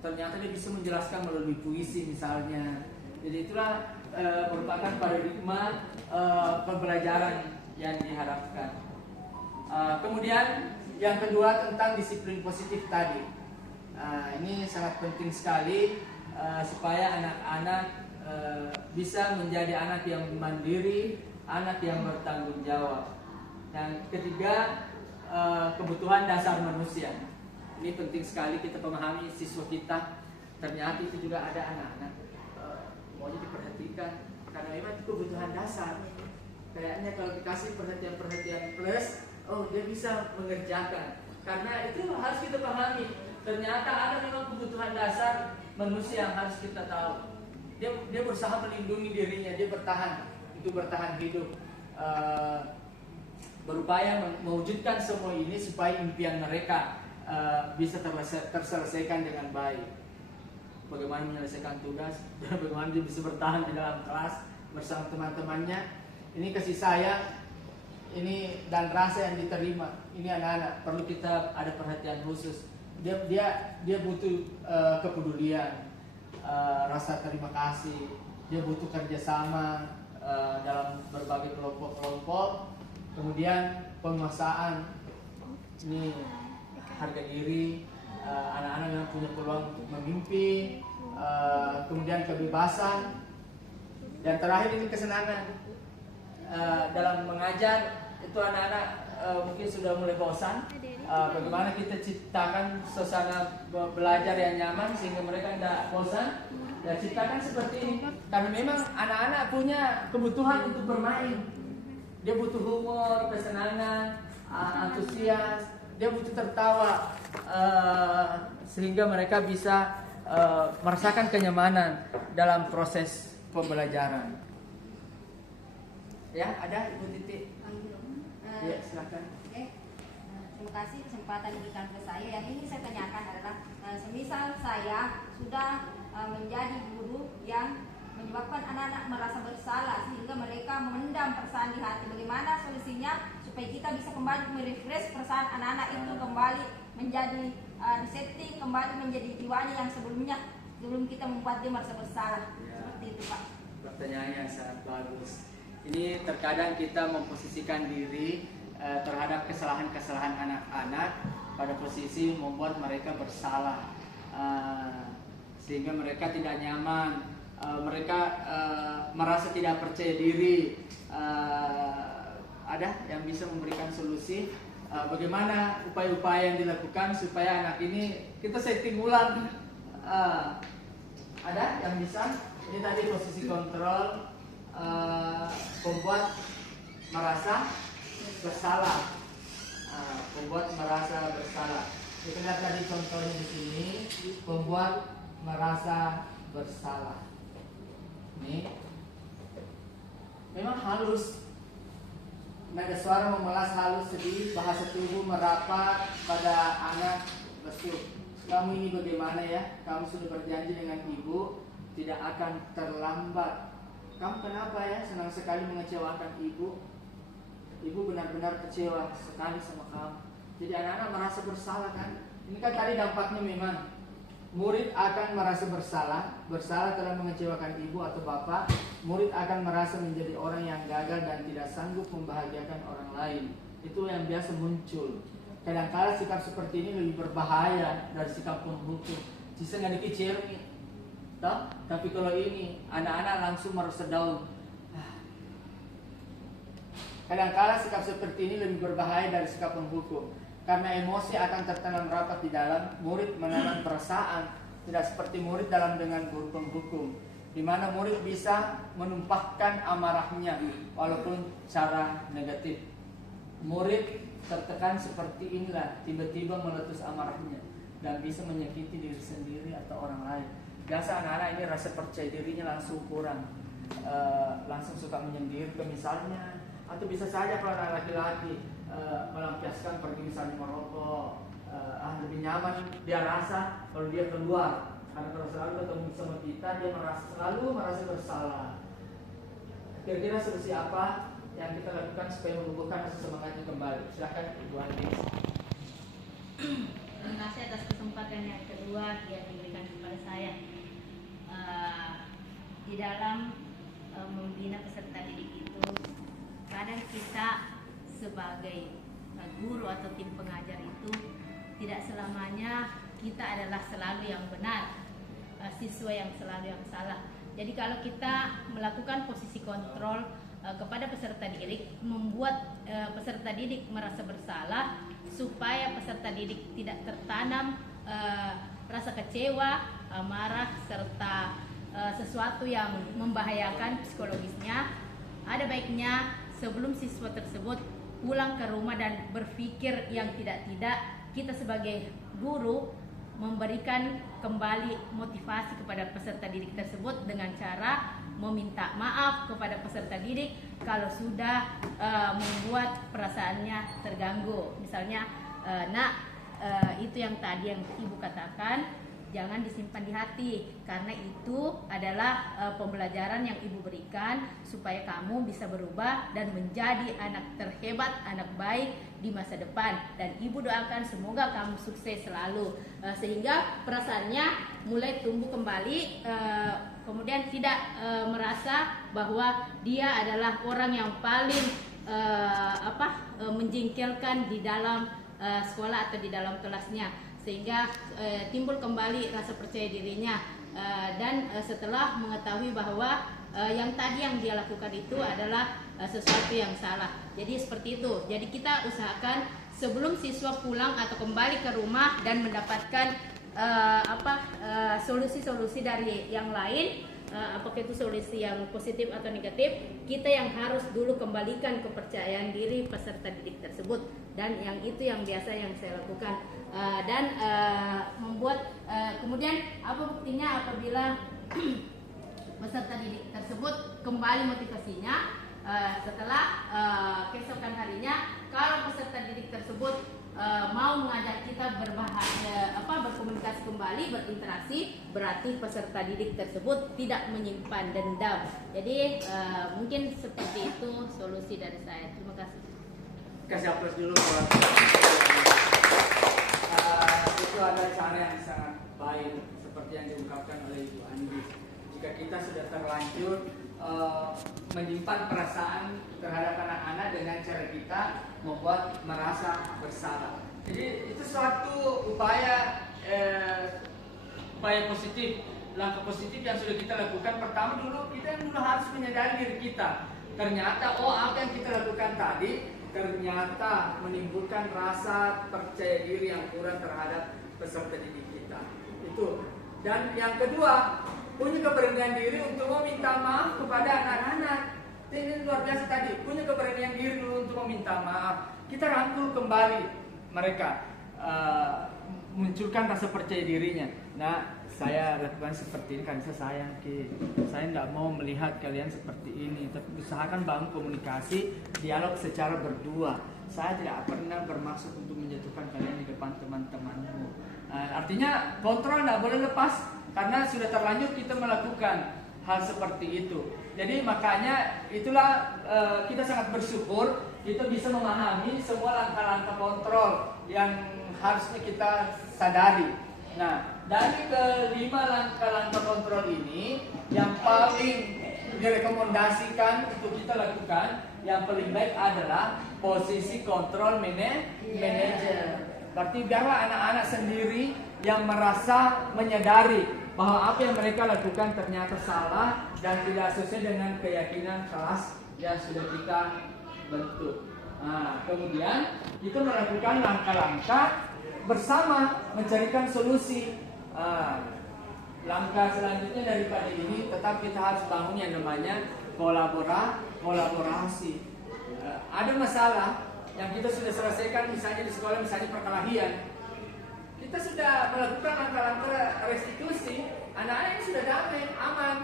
ternyata dia bisa menjelaskan melalui puisi misalnya. Jadi itulah merupakan paradigma pembelajaran yang diharapkan. Kemudian yang kedua tentang disiplin positif tadi. Ini sangat penting sekali supaya anak-anak bisa menjadi anak yang mandiri, anak yang bertanggung jawab. Dan ketiga, kebutuhan dasar manusia. Ini penting sekali kita pahami siswa kita. Ternyata itu juga ada anak-anak maunya diperhatikan, karena memang itu kebutuhan dasar. Kayaknya kalau dikasih perhatian plus, dia bisa mengerjakan. Karena itu harus kita pahami. Ternyata ada memang kebutuhan dasar manusia yang harus kita tahu. Dia berusaha melindungi dirinya, dia bertahan hidup, berupaya mewujudkan semua ini supaya impian mereka bisa terselesaikan dengan baik. bagaimana menyelesaikan tugas, dan bagaimana dia bisa bertahan di dalam kelas bersama teman-temannya. Ini kasih sayang, ini dan rasa yang diterima. Ini anak-anak perlu kita ada perhatian khusus. Dia butuh kepedulian, rasa terima kasih. Dia butuh kerjasama dalam berbagai kelompok-kelompok. Kemudian penguasaan, ini harga diri, anak-anak yang punya peluang untuk memimpi, kemudian kebebasan, dan terakhir ini kesenangan. Dalam mengajar itu anak-anak mungkin sudah mulai bosan. Bagaimana kita ciptakan suasana belajar yang nyaman sehingga mereka tidak bosan. Ya, ciptakan seperti ini. Karena memang anak-anak punya kebutuhan untuk bermain. Dia butuh humor, kesenangan, antusias. Dia butuh tertawa, sehingga mereka bisa merasakan kenyamanan dalam proses pembelajaran. Ya, ada Ibu Titi? Ya, silakan. Terima kasih kesempatan diberikan ke saya. Yang ingin saya tanyakan adalah, semisal saya sudah menjadi guru yang menyebabkan anak-anak merasa bersalah sehingga mereka memendam perasaan di hati. Bagaimana solusinya supaya kita bisa kembali merefresh perasaan anak-anak itu kembali menjadi setting, kembali menjadi jiwanya yang sebelumnya, sebelum kita membuat dia merasa bersalah. Ya. Seperti itu, Pak. Pertanyaan yang sangat bagus. Ini terkadang kita memposisikan diri terhadap kesalahan-kesalahan anak-anak pada posisi membuat mereka bersalah, sehingga mereka tidak nyaman, mereka merasa tidak percaya diri. Ada yang bisa memberikan solusi? Bagaimana upaya-upaya yang dilakukan supaya anak ini kita setting ulang? Ada yang bisa? Ini tadi posisi kontrol, membuat merasa bersalah, membuat merasa bersalah. Kita lihat tadi contohnya di sini, membuat merasa bersalah. Ini memang halus, nada suara memelas halus, sedih, bahasa tubuh merapat pada anak lesu. Kamu ini bagaimana ya? Kamu sudah berjanji dengan ibu tidak akan terlambat. Kamu kenapa ya senang sekali mengecewakan ibu? Ibu benar-benar kecewa sekali sama kamu. Jadi anak-anak merasa bersalah kan? Ini kan tadi dampaknya memang murid akan merasa bersalah telah mengecewakan ibu atau bapak. Murid akan merasa menjadi orang yang gagal dan tidak sanggup membahagiakan orang lain. Itu yang biasa muncul. Kadang-kala sikap seperti ini lebih berbahaya dari sikap penghukum. Sisa nggak dikicir, tapi kalau ini anak-anak langsung merasa down. Kadang-kala sikap seperti ini lebih berbahaya dari sikap penghukum. Karena emosi akan tertanam rapat di dalam, murid menanam perasaan, tidak seperti murid dalam dengan guru penghukum, di mana murid bisa menumpahkan amarahnya walaupun cara negatif. Murid tertekan seperti inilah, tiba-tiba meletus amarahnya dan bisa menyakiti diri sendiri atau orang lain. Biasa anak-anak ini rasa percaya dirinya langsung kurang, langsung suka menyendiri misalnya, atau bisa saja kalau anak laki-laki melampiaskan pergi misalnya merokok, lebih nyaman dia rasa kalau dia keluar, karena kalau selalu ketemu sama kita dia selalu merasa bersalah. Kira-kira solusi apa yang kita lakukan supaya menumbuhkan rasa semangatnya kembali? Silakan Ibu Andi. Terima kasih atas kesempatan yang kedua yang diberikan kepada saya. Di dalam membina peserta didik itu, kadang kita sebagai guru atau tim pengajar itu tidak selamanya kita adalah selalu yang benar, siswa yang selalu yang salah. Jadi kalau kita melakukan posisi kontrol kepada peserta didik, membuat peserta didik merasa bersalah supaya peserta didik tidak tertanam rasa kecewa, marah serta sesuatu yang membahayakan psikologisnya. Ada baiknya sebelum siswa tersebut pulang ke rumah dan berpikir yang tidak-tidak, kita sebagai guru memberikan kembali motivasi kepada peserta didik tersebut dengan cara meminta maaf kepada peserta didik kalau sudah membuat perasaannya terganggu. Misalnya, nak, itu yang tadi yang ibu katakan, jangan disimpan di hati, karena itu adalah pembelajaran yang ibu berikan supaya kamu bisa berubah dan menjadi anak terhebat, anak baik di masa depan. Dan ibu doakan semoga kamu sukses selalu, sehingga perasaannya mulai tumbuh kembali, kemudian tidak merasa bahwa dia adalah orang yang paling menjengkelkan di dalam sekolah atau di dalam kelasnya, sehingga timbul kembali rasa percaya dirinya, dan setelah mengetahui bahwa yang tadi yang dia lakukan itu adalah sesuatu yang salah. Jadi seperti itu. Jadi kita usahakan sebelum siswa pulang atau kembali ke rumah dan mendapatkan solusi-solusi dari yang lain, apakah itu solusi yang positif atau negatif, kita yang harus dulu kembalikan kepercayaan diri peserta didik tersebut. Dan yang itu yang biasa yang saya lakukan, dan membuat kemudian apa buktinya apabila peserta didik tersebut kembali motivasinya setelah keesokan harinya, kalau peserta didik tersebut mau mengajak kita berkomunikasi kembali, berinteraksi, berarti peserta didik tersebut tidak menyimpan dendam. Jadi mungkin seperti itu solusi dari saya. Terima kasih. Kasih aplaus dulu buat itu ada cara yang sangat baik seperti yang diungkapkan oleh Ibu Andi. Jika kita sudah terlanjur menyimpan perasaan terhadap anak-anak dengan cara kita membuat merasa bersalah. Jadi itu suatu upaya positif, langkah positif yang sudah kita lakukan. Pertama kita harus menyadari diri kita. Ternyata apa yang kita lakukan tadi ternyata menimbulkan rasa percaya diri yang kurang terhadap peserta didik kita. Itu. Dan yang kedua, punya keberanian diri untuk meminta maaf kepada anak-anak. Ini luar biasa tadi, punya keberanian diri dulu untuk meminta maaf. Kita rangkul kembali mereka, munculkan rasa percaya dirinya. Nah, saya lakukan seperti ini karena saya sayang saya tidak mau melihat kalian seperti ini. Tapi usahakan bangun komunikasi, dialog secara berdua. Saya tidak pernah bermaksud untuk menjatuhkan kalian di depan teman-temanmu. Artinya kontrol tidak boleh lepas, karena sudah terlanjur kita melakukan hal seperti itu. Jadi makanya itulah kita sangat bersyukur kita bisa memahami semua langkah-langkah kontrol yang harusnya kita sadari. Nah, dari kelima langkah-langkah kontrol ini, yang paling direkomendasikan untuk kita lakukan, yang paling baik adalah posisi kontrol manager. Berarti biarlah anak-anak sendiri yang merasa menyadari bahwa apa yang mereka lakukan ternyata salah dan tidak sesuai dengan keyakinan kelas yang sudah kita bentuk. Nah, kemudian kita melakukan langkah-langkah bersama mencarikan solusi. Langkah selanjutnya daripada ini tetap kita harus bangun yang namanya kolaborasi. Ada masalah yang kita sudah selesaikan, misalnya di sekolah, misalnya perkelahian, kita sudah melakukan langkah-langkah restitusi, anak-anak ini sudah damai, aman,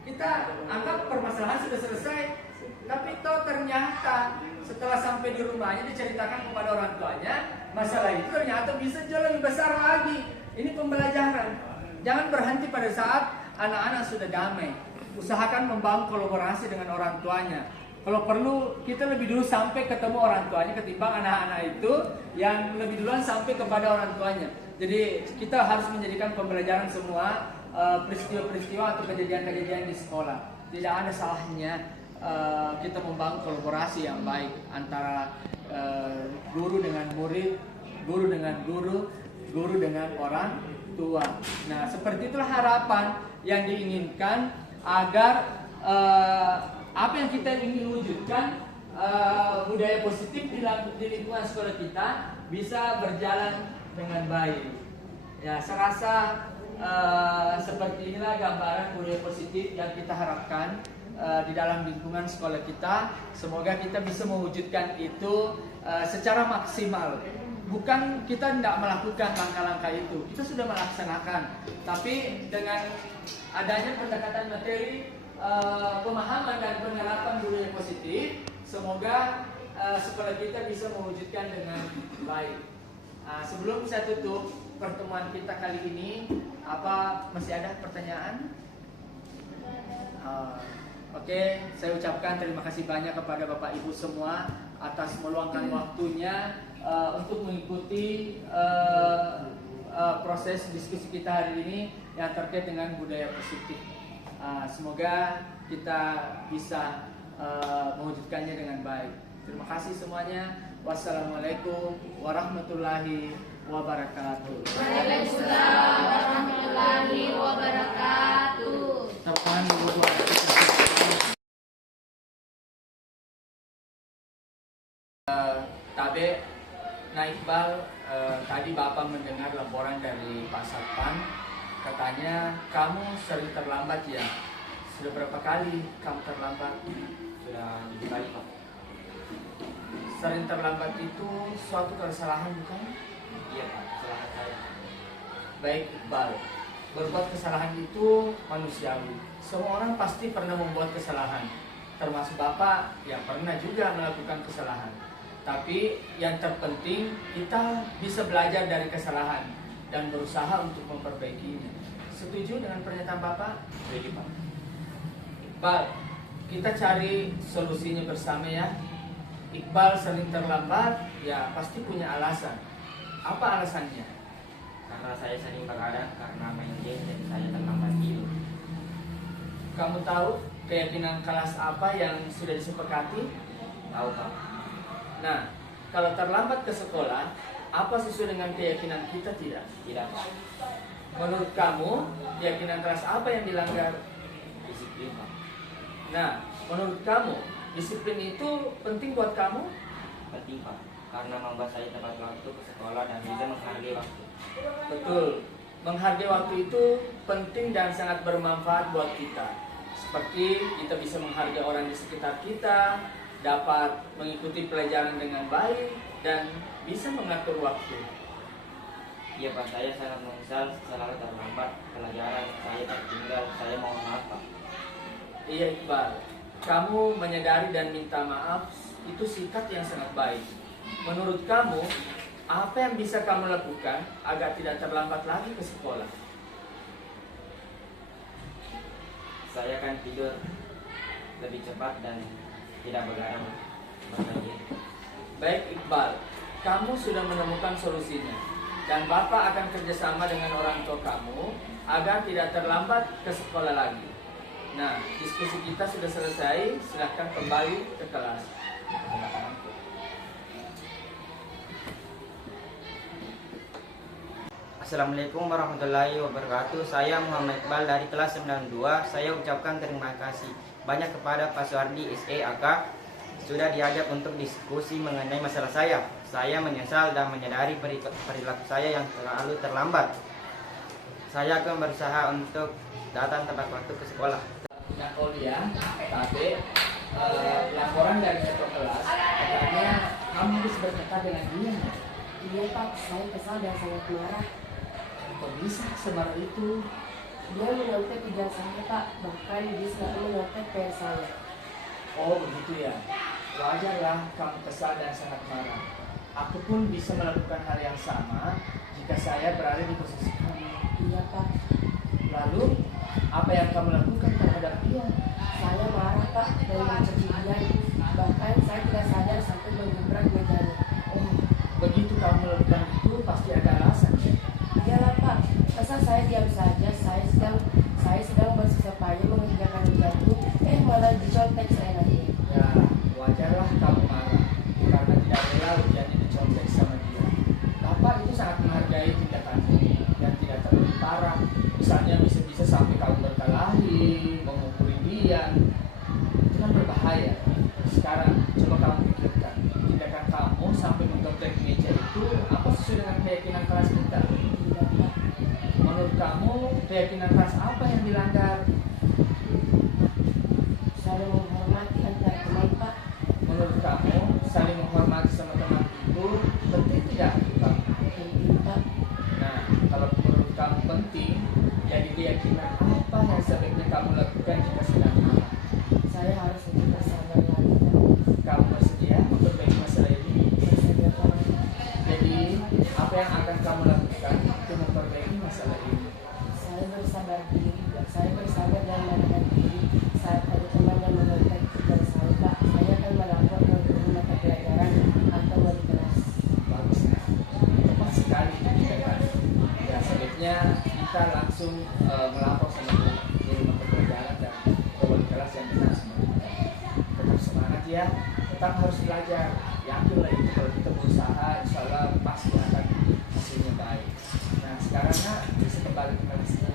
kita anggap permasalahan sudah selesai. Tapi toh ternyata setelah sampai di rumahnya diceritakan kepada orang tuanya, masalah itu ternyata bisa jauh lebih besar lagi. Ini pembelajaran. Jangan berhenti pada saat anak-anak sudah damai. Usahakan membangun kolaborasi dengan orang tuanya. Kalau perlu kita lebih dulu sampai ketemu orang tuanya ketimbang anak-anak itu yang lebih duluan sampai kepada orang tuanya. Jadi kita harus menjadikan pembelajaran semua peristiwa-peristiwa atau kejadian-kejadian di sekolah. Tidak ada salahnya kita membangun kolaborasi yang baik antara guru dengan murid, guru dengan guru, guru dengan orang tua. Nah, seperti itulah harapan yang diinginkan agar apa yang kita ingin wujudkan, budaya positif di lingkungan sekolah kita bisa berjalan dengan baik. Ya, saya rasa seperti inilah gambaran budaya positif yang kita harapkan di dalam lingkungan sekolah kita. Semoga kita bisa mewujudkan itu secara maksimal. Bukan kita tidak melakukan langkah-langkah itu, kita sudah melaksanakan. Tapi dengan adanya pendekatan materi, pemahaman dan penerapan budaya positif, semoga sekolah kita bisa mewujudkan dengan baik. Sebelum saya tutup, pertemuan kita kali ini. Apa masih ada pertanyaan? Oke, saya ucapkan terima kasih banyak kepada Bapak Ibu semua atas meluangkan waktunya untuk mengikuti proses diskusi kita hari ini yang terkait dengan budaya positif. Semoga kita bisa mewujudkannya dengan baik. Terima kasih semuanya. Wassalamualaikum warahmatullahi wabarakatuh. Waalaikumsalam warahmatullahi wabarakatuh. Teman dulu Tabe, Nah Iqbal, tadi Bapak mendengar laporan dari Pak Satpan, katanya kamu sering terlambat ya. Sudah berapa kali kamu terlambat? Sudah 7 kali Pak. Sering terlambat itu suatu kesalahan bukan? Iya Pak, kesalahan saya. Baik Iqbal, berbuat kesalahan itu manusiawi. Semua orang pasti pernah membuat kesalahan, termasuk Bapak yang pernah juga melakukan kesalahan. Tapi yang terpenting kita bisa belajar dari kesalahan dan berusaha untuk memperbaikinya. Setuju dengan pernyataan Bapak? Setuju Pak. Iqbal, kita cari solusinya bersama ya. Iqbal sering terlambat, ya pasti punya alasan. Apa alasannya? Karena saya sering begadang karena main game dan saya terlambat tidur. Kamu tahu keyakinan kelas apa yang sudah disepakati? Tahu Pak? Nah, kalau terlambat ke sekolah, apa sesuai dengan keyakinan kita tidak? Tidak Pak. Menurut kamu, keyakinan kelas apa yang dilanggar? Disiplin Pak. Nah, menurut kamu, disiplin itu penting buat kamu? Penting Pak, karena membuat saya tepat waktu ke sekolah dan bisa menghargai waktu. Betul, menghargai waktu itu penting dan sangat bermanfaat buat kita. Seperti kita bisa menghargai orang di sekitar kita, dapat mengikuti pelajaran dengan baik, dan bisa mengatur waktu. Iya Pak, saya sangat menyesal selalu terlambat pelajaran. Saya tertinggal, saya mohon maaf Pak. Iya Iqbal, kamu menyadari dan minta maaf itu sikap yang sangat baik. Menurut kamu, apa yang bisa kamu lakukan agar tidak terlambat lagi ke sekolah? Saya akan tidur lebih cepat dan tidak begadang lagi. Baik Iqbal, kamu sudah menemukan solusinya, dan Bapak akan kerjasama dengan orang tua kamu agar tidak terlambat ke sekolah lagi. Nah, diskusi kita sudah selesai, silahkan kembali ke kelas. Assalamualaikum warahmatullahi wabarakatuh. Saya Muhammad Iqbal dari kelas 92. Saya ucapkan terima kasih banyak kepada Pak Suardi SE AK sudah diajak untuk diskusi mengenai masalah saya. Saya menyesal dan menyadari perilaku saya yang terlalu terlambat. Saya akan berusaha untuk datang tepat waktu ke sekolah. Nah, Olia, Tabe, laporan dari ketua kelas, katanya kamu harus berkata dengan dia. Iya Pak, saya kesal dan sangat marah. Kok bisa semarah itu? Dia menyontek ujian saya Pak, bahkan dia selalu menyontek PR saya. Oh begitu ya. Wajarlah kamu kesal dan sangat marah. Aku pun bisa melakukan hal yang sama jika saya berada di posisi kamu. Iya Pak, Lalu, apa yang kamu lakukan terhadap dia? saya marah Pak dan mencaci dia. Bahkan saya tidak sadar sampai menggebrak mejanya. Oh, begitu kamu melakukan itu pasti ada alasan ya? Iyalah Pak, masa saya diam saja, saya sedang bersusah payah mengerjakan tugasku, malah dicontek saya nanti. Ya, wajarlah kamu marah karena tidak rela ujiannya dicontek sama dia. Bapak itu sangat menghargai tindakanmu dan tidak terlalu parah. Misalnya bisa-bisa sampai kamu berkelahi, memukuli dia. Itu kan berbahaya. Sekarang coba kamu pikirkan, tindakan kamu sampai menggeplek meja itu apa sesuai dengan keyakinan kelas kita? Iya Pak, Menurut kamu keyakinan kelas apa yang dilanggar? saling menghormati antar teman Pak. Menurut kamu saling menghormati sama teman itu penting tidak untuk kamu? Penting Pak, Nah, kalau menurut kamu penting, jadi keyakinan apa yang sebaiknya kamu lakukan jika sedang marah? saya harus lebih bersabar lagi Pak. Kamu bersedia memperbaiki masalah ini? Bersedia Pak. Jadi, apa yang akan kamu lakukan untuk aja, tetap harus belajar. Yakinlah itu kalau kita berusaha, insya Allah pasti akan hasilnya baik. Nah sekarang nak bisa kembali ke kelasnya.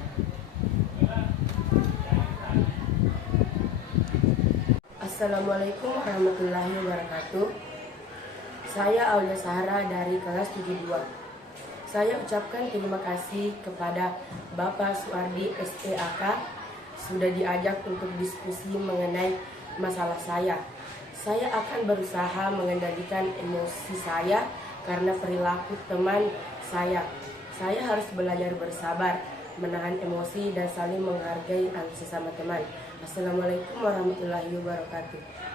Assalamualaikum warahmatullahi wabarakatuh. Saya Aulia Sahara dari kelas 72. Saya ucapkan terima kasih kepada Bapak Suardi SEAK sudah diajak untuk diskusi mengenai masalah saya. Saya akan berusaha mengendalikan emosi saya karena perilaku teman saya. Saya harus belajar bersabar, menahan emosi dan saling menghargai sesama teman. Assalamualaikum warahmatullahi wabarakatuh.